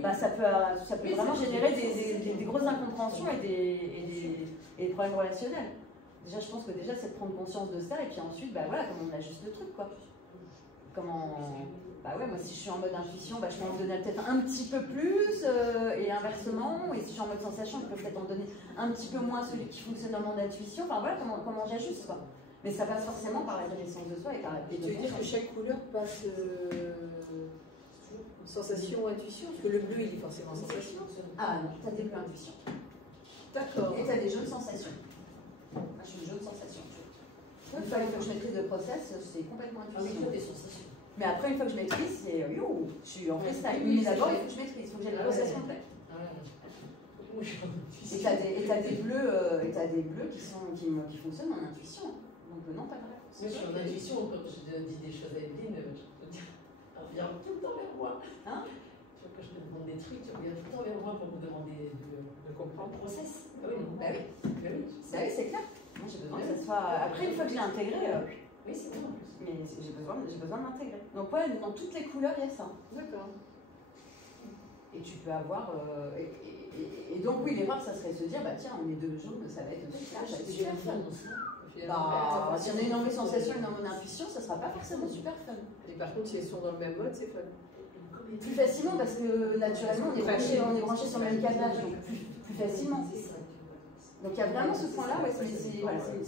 bah, ça peut vraiment générer des grosses incompréhensions et des problèmes relationnels. Déjà, je pense que déjà, c'est de prendre conscience de ça, et puis ensuite, bah, voilà, comment on ajuste le truc, quoi. Bah ouais, moi si je suis en mode intuition, bah, je peux en donner peut-être un petit peu plus et inversement, et si je suis en mode sensation, je peux peut-être en donner un petit peu moins à celui qui fonctionne en mode intuition, enfin voilà comment j'ajuste quoi. Mais ça passe forcément par la connaissance de soi et par la Et tu veux dire que chaque couleur passe sensation ou intuition? Parce que le bleu il est forcément sensation. Ah non, tu as des bleus intuition. D'accord. Et tu as des jaunes sensations. Moi je suis une jaune sensation. Une fois que je maîtrise le process, c'est complètement intuition. Des sensations. Mais après, une fois que je maîtrise, c'est yo, je suis en freestyle. Mais d'abord, il faut que je maîtrise, il faut que j'ai le process complet. Moi, je suis en intuition. Et t'as des bleus qui fonctionnent en intuition. Donc non, pas grave. Moi, je suis en intuition, quand je dis des choses à Evelyne, je peux dire, elle revient tout le temps vers moi. Hein? Tu vois, quand je te demande des trucs, tu reviens tout le temps vers moi pour me demander de comprendre le process. Ah oui, c'est clair. Moi, j'ai besoin que ça soit. Après, une fois que je l'ai intégré, oui, c'est bon en plus. Mais j'ai besoin de l'intégrer. Donc, ouais, dans toutes les couleurs, il y a ça. D'accord. Et tu peux avoir. Et donc, oui, l'erreur, ça serait de se dire, bah tiens, on est deux jaunes, ça va être super. C'est super fun aussi. Bah, si on a une mauvaise sensation, une mauvaise intuition, ça sera pas forcément super fun. Et par contre, si elles sont dans le même mode, c'est fun. Plus facilement, parce que naturellement, on est branché sur le même câblage, donc plus facilement. Donc, il y a vraiment ce point-là, ouais, c'est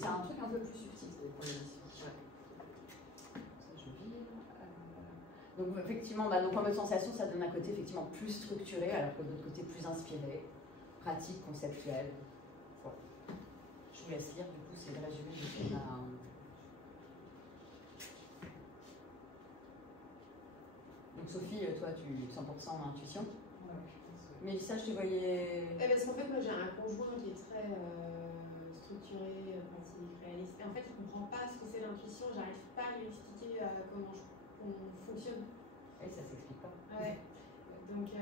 un truc un peu plus subtil. Donc effectivement, donc en mode sensation, ça donne un côté effectivement plus structuré, alors que de l'autre côté plus inspiré, pratique, conceptuel. Voilà. Je vous laisse lire, du coup, c'est le résumé de ce qu'on a. Donc Sophie, toi, tu 100% intuition. Mais ça, je te voyais. Parce qu'en fait, moi, j'ai un conjoint qui est très structuré, pratique, réaliste. Et en fait, il ne comprend pas ce que c'est l'intuition. J'arrive pas à lui expliquer comment on fonctionne. Oui, ça s'explique pas. Ouais. Donc,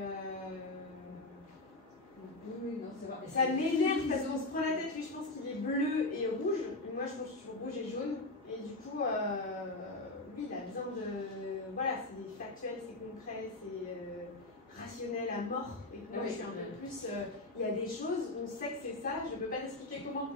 oui, non, c'est vrai. ça m'énerve parce qu'on se prend la tête. Lui, je pense qu'il est bleu et rouge. Et moi, je pense que je suis rouge et jaune. Et du coup, lui, il a besoin de. Voilà, c'est factuel, c'est concret, c'est rationnel à mort. Et moi, je suis un peu plus. Il y a des choses, on sait que c'est ça, je ne peux pas t'expliquer comment.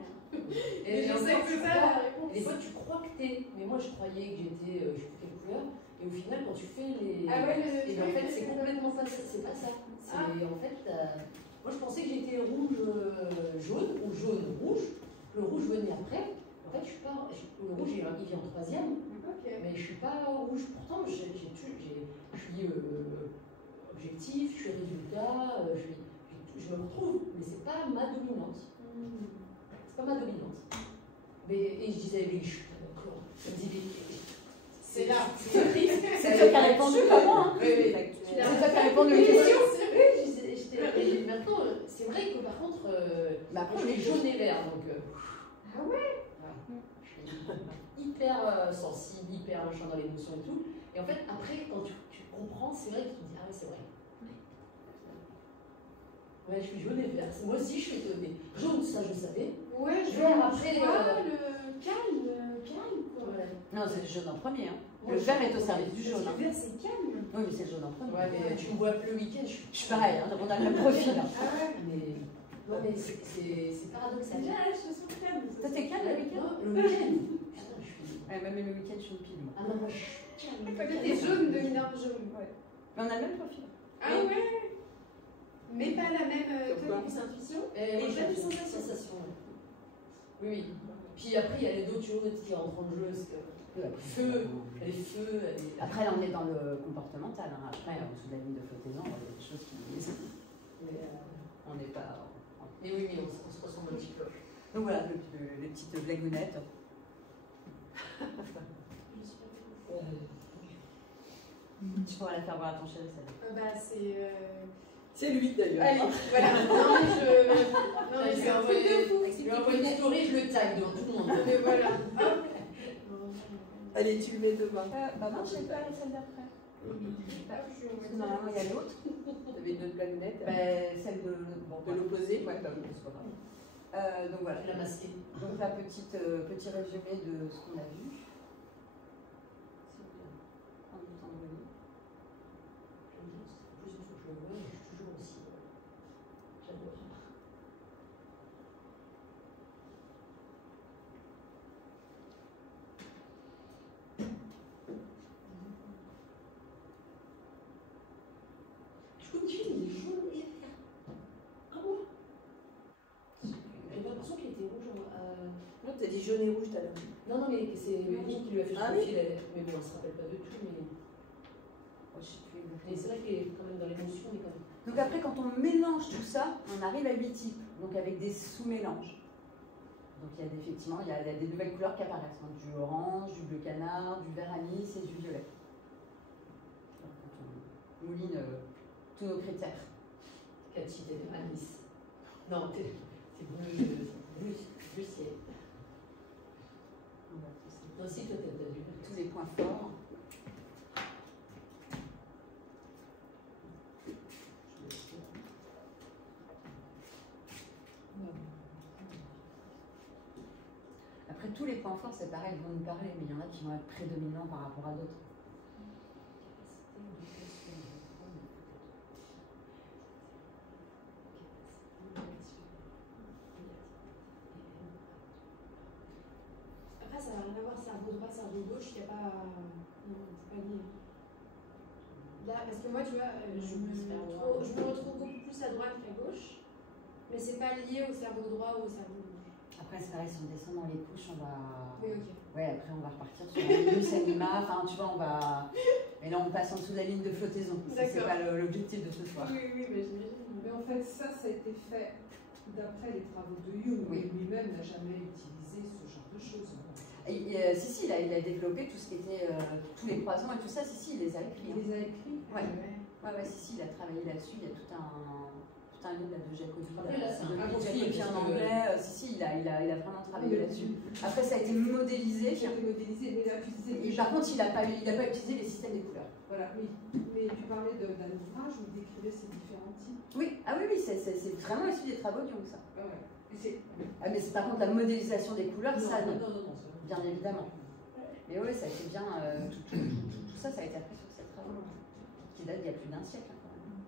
Et je sais que c'est ça la réponse. Et des fois, tu crois que t'es. Mais moi, je croyais que j'étais. Je sais plus quelle couleur. Et au final, quand tu fais les. Ah ouais, et en fait, c'est complètement pas ça. C'est pas ça. C'est en fait. Moi, je pensais que j'étais rouge-jaune ou jaune-rouge. Le rouge venait après. En fait, je suis pas. Le rouge, il vient en troisième. Okay. Mais je suis pas rouge. Pourtant, je suis objectif, je suis résultat, je me retrouve. Mais c'est pas ma dominante. C'est pas ma dominante. Mais, et je disais, oui, je suis pas d'accord. C'est là. C'est toi qui as répondu, pas moi. Hein. Oui. C'est toi qui as répondu aux questions. Et maintenant, c'est vrai que par contre, je suis jaune et vert. Donc, ah ouais. Je suis hyper sensible, hyper machin dans l'émotion et tout. Et en fait, après, quand tu comprends, c'est vrai que tu te dis, ah oui, c'est vrai. Ouais, je suis jaune et vert. Moi aussi, je suis étonnée. Jaune, ça, je savais. Ouais, vert, après. Le calme, quoi. Ouais. Non, c'est le jaune en premier. Hein. Le vert est au service du jaune. Le vert, c'est calme. Oui, mais c'est le jaune en premier. Ouais, mais tu me vois le week-end, je suis pareil, hein, on a le même profil. Hein. Ah ouais. Mais c'est paradoxal. Je te sens calme. Toi, t'es calme le week-end? Le week-end. Putain, je suis. Ouais, même le week-end, je suis une pile. Ah non, moi, je suis calme. T'es jaune, dominant jaune. Ouais. Mais on a le même profil. Ah ouais. Mais pas la même plus intuition et moi, pas de sensation. Oui. Puis après, il y a les autres choses qui rentrent en jeu. Les feux. Après, là, on est dans le comportemental. Hein. Après, en dessous de la ligne de flottaison, il y a des choses qui. Mais on n'est pas. Mais oui, mais on se ressemble un petit peu. Donc voilà, les petites blagounettes. Tu pourras la faire voir à ton chéri, celle-là. C'est lui d'ailleurs. Allez, voilà. Non, mais c'est un truc de fou. Je lui envoie une story, je le tag devant tout le monde. Mais voilà. Allez, tu le mets devant. Bah non, je sais pas, celle d'après. Normalement, il y a l'autre. Tu avais une autre blagounette Celle de l'opposé. Ouais, bah c'est pas grave. Donc voilà. Je la masquer. Donc la petit résumé de ce qu'on a vu. T'as dit jaune et rouge tout à l'heure. Non, mais c'est Lynn qui lui a fait ce profil. Mais bon, elle ne se rappelle pas de tout. Mais c'est vrai qu'elle est quand même dans l'émotion. Donc après, quand on mélange tout ça, on arrive à 8 types, donc avec des sous-mélanges. Donc il y a effectivement, il y a des nouvelles couleurs qui apparaissent. Donc, du orange, du bleu canard, du vert anis et du violet. Donc, quand on mouline tous nos critères. 4 types anis. Non, c'est bleu ciel. Toi aussi, toi, t'as vu tous les points forts. Après, tous les points forts, c'est pareil, ils vont nous parler, mais il y en a qui vont être prédominants par rapport à d'autres. Après, ça n'a rien à voir, cerveau droit, cerveau gauche, il n'y a pas. Non, c'est pas lié. Là, parce que moi, tu vois, je me retrouve beaucoup plus à droite qu'à gauche, mais c'est pas lié au cerveau droit ou au cerveau gauche. Après, c'est pareil, si on descend dans les couches, on va. Oui, ok. Ouais, après, on va repartir sur la ligne anima. Enfin, tu vois, on va. Et là, on passe en dessous de la ligne de flottaison. C'est pas l'objectif de ce soir. Oui, oui, mais j'imagine. Mais en fait, ça a été fait d'après les travaux de Jung. Oui. Lui-même n'a jamais utilisé ce genre de choses. Si, il a développé tout ce qui était. Tous les croisons et tout ça, si, il les a écrits. Il les a écrits. Ouais, si, il a travaillé là-dessus. Il y a tout un livre là, de Jacobi. Après, là, c'est un et puis en anglais. Si, il a vraiment travaillé là-dessus. Après, ça a été modélisé. Ça a été modélisé, mais il a utilisé. Et par contre, il n'a pas utilisé les systèmes des couleurs. Voilà, oui. Mais tu parlais d'un ouvrage où il décrivait ces différents types. Oui, c'est vraiment issu des travaux de Jung, ça. Ah ouais. Mais c'est par contre la modélisation des couleurs, ça non. Non, Bien évidemment. Mais oui, ça a été bien. Tout ça a été appris sur ces travaux qui datent d'il y a plus d'un siècle quand même.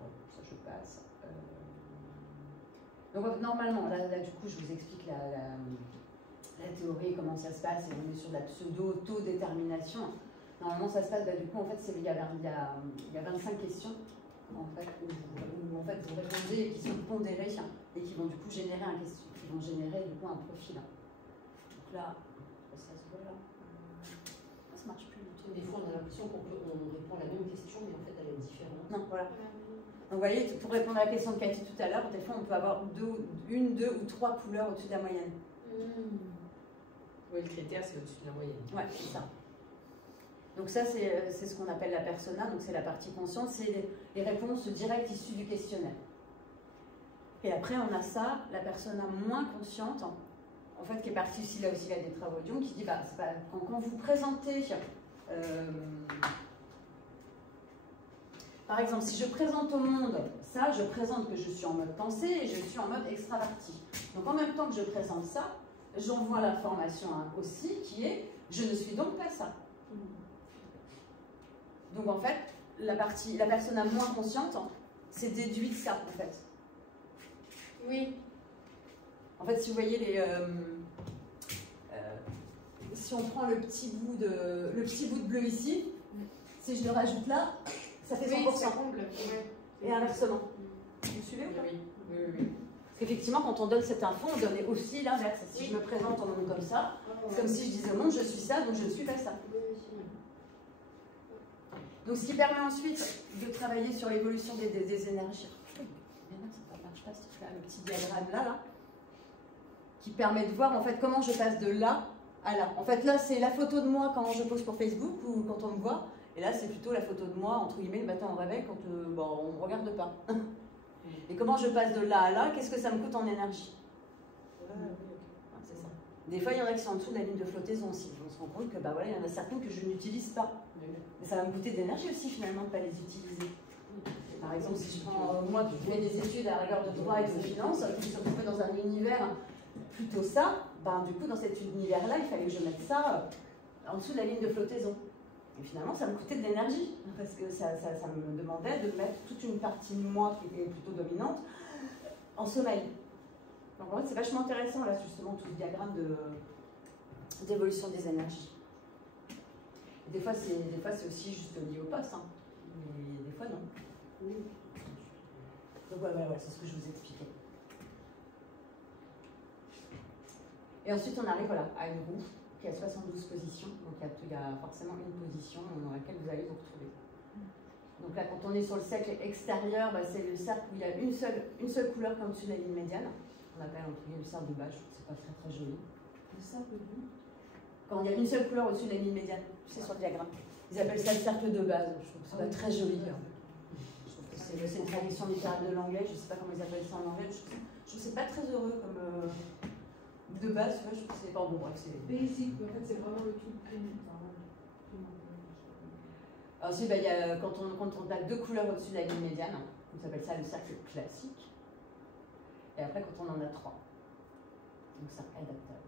Donc, ça je passe. Donc normalement, là du coup, je vous explique la théorie, comment ça se passe, et on est sur de la pseudo-autodétermination. Normalement, ça se passe, du coup, en fait, il y a 25 questions en fait, où en fait, vous répondez et qui sont pondérées et qui vont du coup générer un profil. Donc là, ça se voit là. Ça marche plus. des fois, on a l'impression qu'on répond à la même question, mais en fait, elle est différente. Non, voilà. Donc, vous voyez, pour répondre à la question de Cathy tout à l'heure, des fois, on peut avoir une, deux ou trois couleurs au-dessus de la moyenne. Oui, le critère, c'est au-dessus de la moyenne. Ouais, c'est ça. Donc ça, c'est ce qu'on appelle la persona, donc c'est la partie consciente, c'est les réponses directes issues du questionnaire. Et après, on a ça, la persona moins consciente, en fait, qui est partie aussi, là aussi, il y a des travaux de Jung, qui dit, bah, c'est pas, quand vous présentez, par exemple, si je présente au monde ça, je présente que je suis en mode pensée et je suis en mode extraverti. Donc en même temps que je présente ça, j'envoie l'information aussi qui est, je ne suis donc pas ça. Donc en fait, la persona moins consciente, c'est déduit de ça en fait. Oui. En fait, si vous voyez si on prend le petit bout de bleu ici, si je le rajoute là, ça fait 100%. Ça comble. Ouais. Et inversement. Vous suivez ou pas? Oui. Parce qu'effectivement, quand on donne cette info, on donne aussi l'inverse. Si je me présente au monde comme ça, c'est comme si je disais au monde, je suis ça, donc je ne suis pas ça. Donc, ce qui permet ensuite de travailler sur l'évolution des énergies. Ça ne marche pas, ce truc-là, le petit diagramme là, qui permet de voir en fait comment je passe de là à là. En fait, là, c'est la photo de moi quand je pose pour Facebook ou quand on me voit. Et là, c'est plutôt la photo de moi, entre guillemets, le matin au réveil, quand on ne me regarde pas. Et comment je passe de là à là, qu'est-ce que ça me coûte en énergie? C'est ça. Des fois, il y en a qui sont en dessous de la ligne de flottaison aussi. On se rend compte que il y en a certaines que je n'utilise pas. Mais ça va me coûter de l'énergie aussi, finalement, de ne pas les utiliser. Par exemple, si je prends moi qui fais des études à la rigueur de droit et de finance, qui se retrouvais dans un univers plutôt ça, du coup, dans cet univers-là, il fallait que je mette ça en dessous de la ligne de flottaison. Et finalement, ça me coûtait de l'énergie, parce que ça me demandait de mettre toute une partie de moi qui était plutôt dominante en sommeil. Donc en fait, c'est vachement intéressant, là, justement, tout ce diagramme d'évolution des énergies. Et des fois, c'est aussi juste lié au poste, mais des fois, non. Donc voilà, c'est ce que je vous expliquais. Et ensuite, on arrive à une roue qui a 72 positions. Donc il y a forcément une position dans laquelle vous allez vous retrouver. Donc là, quand on est sur le cercle extérieur, c'est le cercle où il y a une seule couleur comme au-dessus de la ligne médiane. On appelle entre guillemets le cercle de bas, je trouve que c'est pas très très joli. Le cercle de quand il y a une seule couleur au-dessus de la ligne médiane, c'est sur le diagramme. Ils appellent ça le cercle de base. Je trouve que c'est pas très joli. Je trouve que c'est c'est une traduction littérale de l'anglais, je ne sais pas comment ils appellent ça en anglais, je trouve que c'est pas très heureux comme de base, tu vois, je trouve que c'est pas bon, bref, c'est... Basic, en fait c'est vraiment le truc primitif. Ensuite, bah, y a, quand on a 2 couleurs au-dessus de la ligne médiane, on s'appelle ça le cercle classique, et après quand on en a 3, donc cercle adaptable.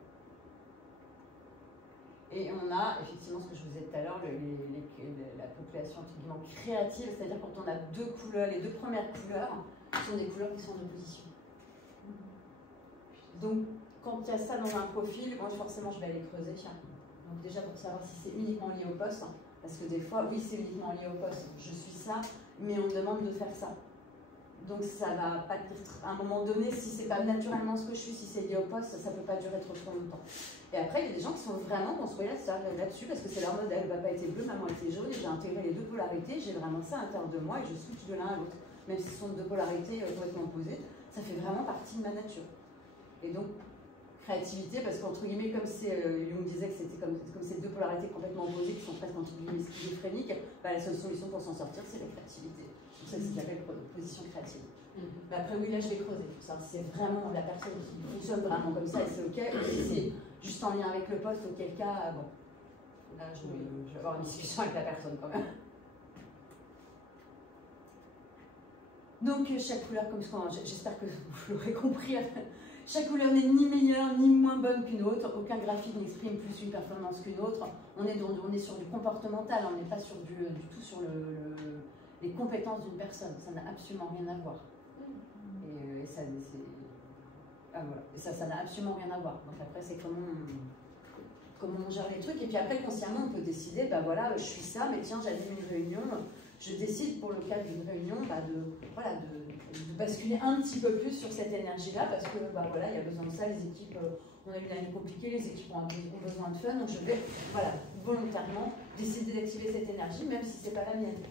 Et on a effectivement ce que je vous disais tout à l'heure, la population absolument créative, c'est-à-dire quand on a 2 couleurs, les 2 premières couleurs sont des couleurs qui sont en opposition. Donc quand il y a ça dans un profil, moi forcément je vais aller creuser. Donc déjà pour savoir si c'est uniquement lié au poste, parce que des fois, oui c'est uniquement lié au poste, je suis ça, mais on me demande de faire ça. Donc ça va pas dire, à un moment donné, si c'est pas naturellement ce que je suis, si c'est lié au poste, ça peut pas durer trop longtemps. Et après, il y a des gens qui sont vraiment construits là-dessus, parce que c'est leur modèle. Papa était bleu, maman était jaune, et j'ai intégré les 2 polarités, j'ai vraiment ça à l'intérieur de moi, et je switch de l'un à l'autre. Même si ce sont 2 polarités complètement opposées, ça fait vraiment partie de ma nature. Et donc, créativité, parce qu'entre guillemets, comme Jung disait que c'était comme ces 2 polarités complètement opposées, qui sont presque entre guillemets schizophréniques, bah, la seule solution pour s'en sortir, c'est la créativité. C'est ce qu'il appelle position créative. Mais après, oui, là, je vais creuser pour savoir si c'est vraiment la personne qui fonctionne vraiment comme ça et c'est OK, ou si c'est juste en lien avec le poste, auquel cas, bon, là, je vais avoir une discussion avec la personne quand même. Donc, chaque couleur, comme j'espère que vous l'aurez compris, chaque couleur n'est ni meilleure ni moins bonne qu'une autre. Aucun graphique n'exprime plus une performance qu'une autre. On est sur du comportemental, on n'est pas sur du tout sur les compétences d'une personne. Ça n'a absolument rien à voir. Et ça n'a absolument rien à voir. Donc après, c'est comment on gère les trucs. Et puis après, consciemment, on peut décider, bah voilà, je suis ça, mais tiens, j'anime une réunion. Je décide pour le cadre d'une réunion de basculer un petit peu plus sur cette énergie-là, parce que bah voilà, il y a besoin de ça. Les équipes, on a eu une année compliquée, les équipes ont besoin de fun, donc je vais volontairement décider d'activer cette énergie, même si c'est pas la mienne.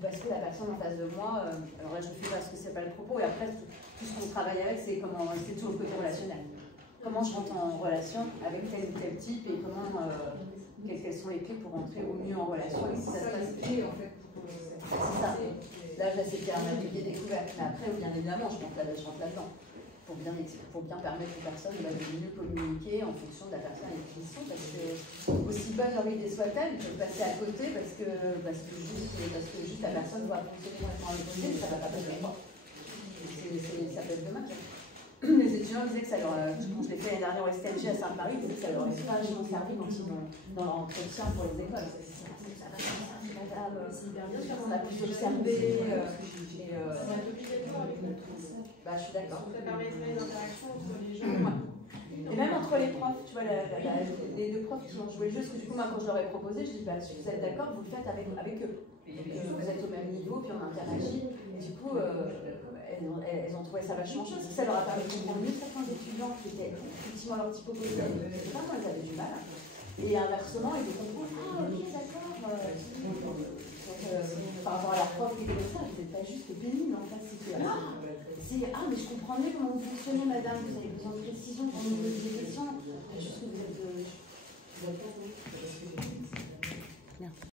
Parce que la personne en face de moi, alors là je fais parce que c'est pas le propos, et après tout ce qu'on travaille avec, c'est tout le côté relationnel. Comment je rentre en relation avec tel ou tel type, et comment, quelles sont les clés pour rentrer au mieux en relation. Et ça se passe bien, en fait. C'est ça. Là, c'était un atelier découverte, mais après, bien évidemment, je rentre là-dedans. Pour bien permettre aux personnes de mieux communiquer en fonction de la personne avec qui ils sont, parce que aussi bonne leur idée soit-elle, ils peuvent passer à côté parce que juste la personne doit fonctionner complètement à l'opposé, ça ne va pas passer longtemps. Ça peut être dommage. Les étudiants disaient que ça leur, je l'ai fait l'année dernière au STMG à Saint-Marie, ils disaient que ça leur est vachement servi quand ils vont dans leur entretien pour les écoles. On a pu s'observer. Bah, je suis d'accord. Ça permettrait une interaction entre les gens. Et même entre les profs, tu vois, les 2 profs qui ont joué le jeu, parce que du coup, moi, quand je leur ai proposé, je dis, bah, si vous êtes d'accord, vous le faites avec eux. Vous êtes au même niveau, puis on interagit. Et du coup, elles ont trouvé ça vachement chouette. Ça leur a permis de comprendre mieux certains étudiants qui étaient effectivement leur type opposé. Je sais pas quand ils avaient du mal. Et inversement, ils comprennent, ah, ok, d'accord. Par rapport à la prof qui était comme ça, vous n'êtes pas juste pénible en fait. Mais je comprends mieux comment vous fonctionnez, madame. Vous avez besoin de précision pour nous poser des questions.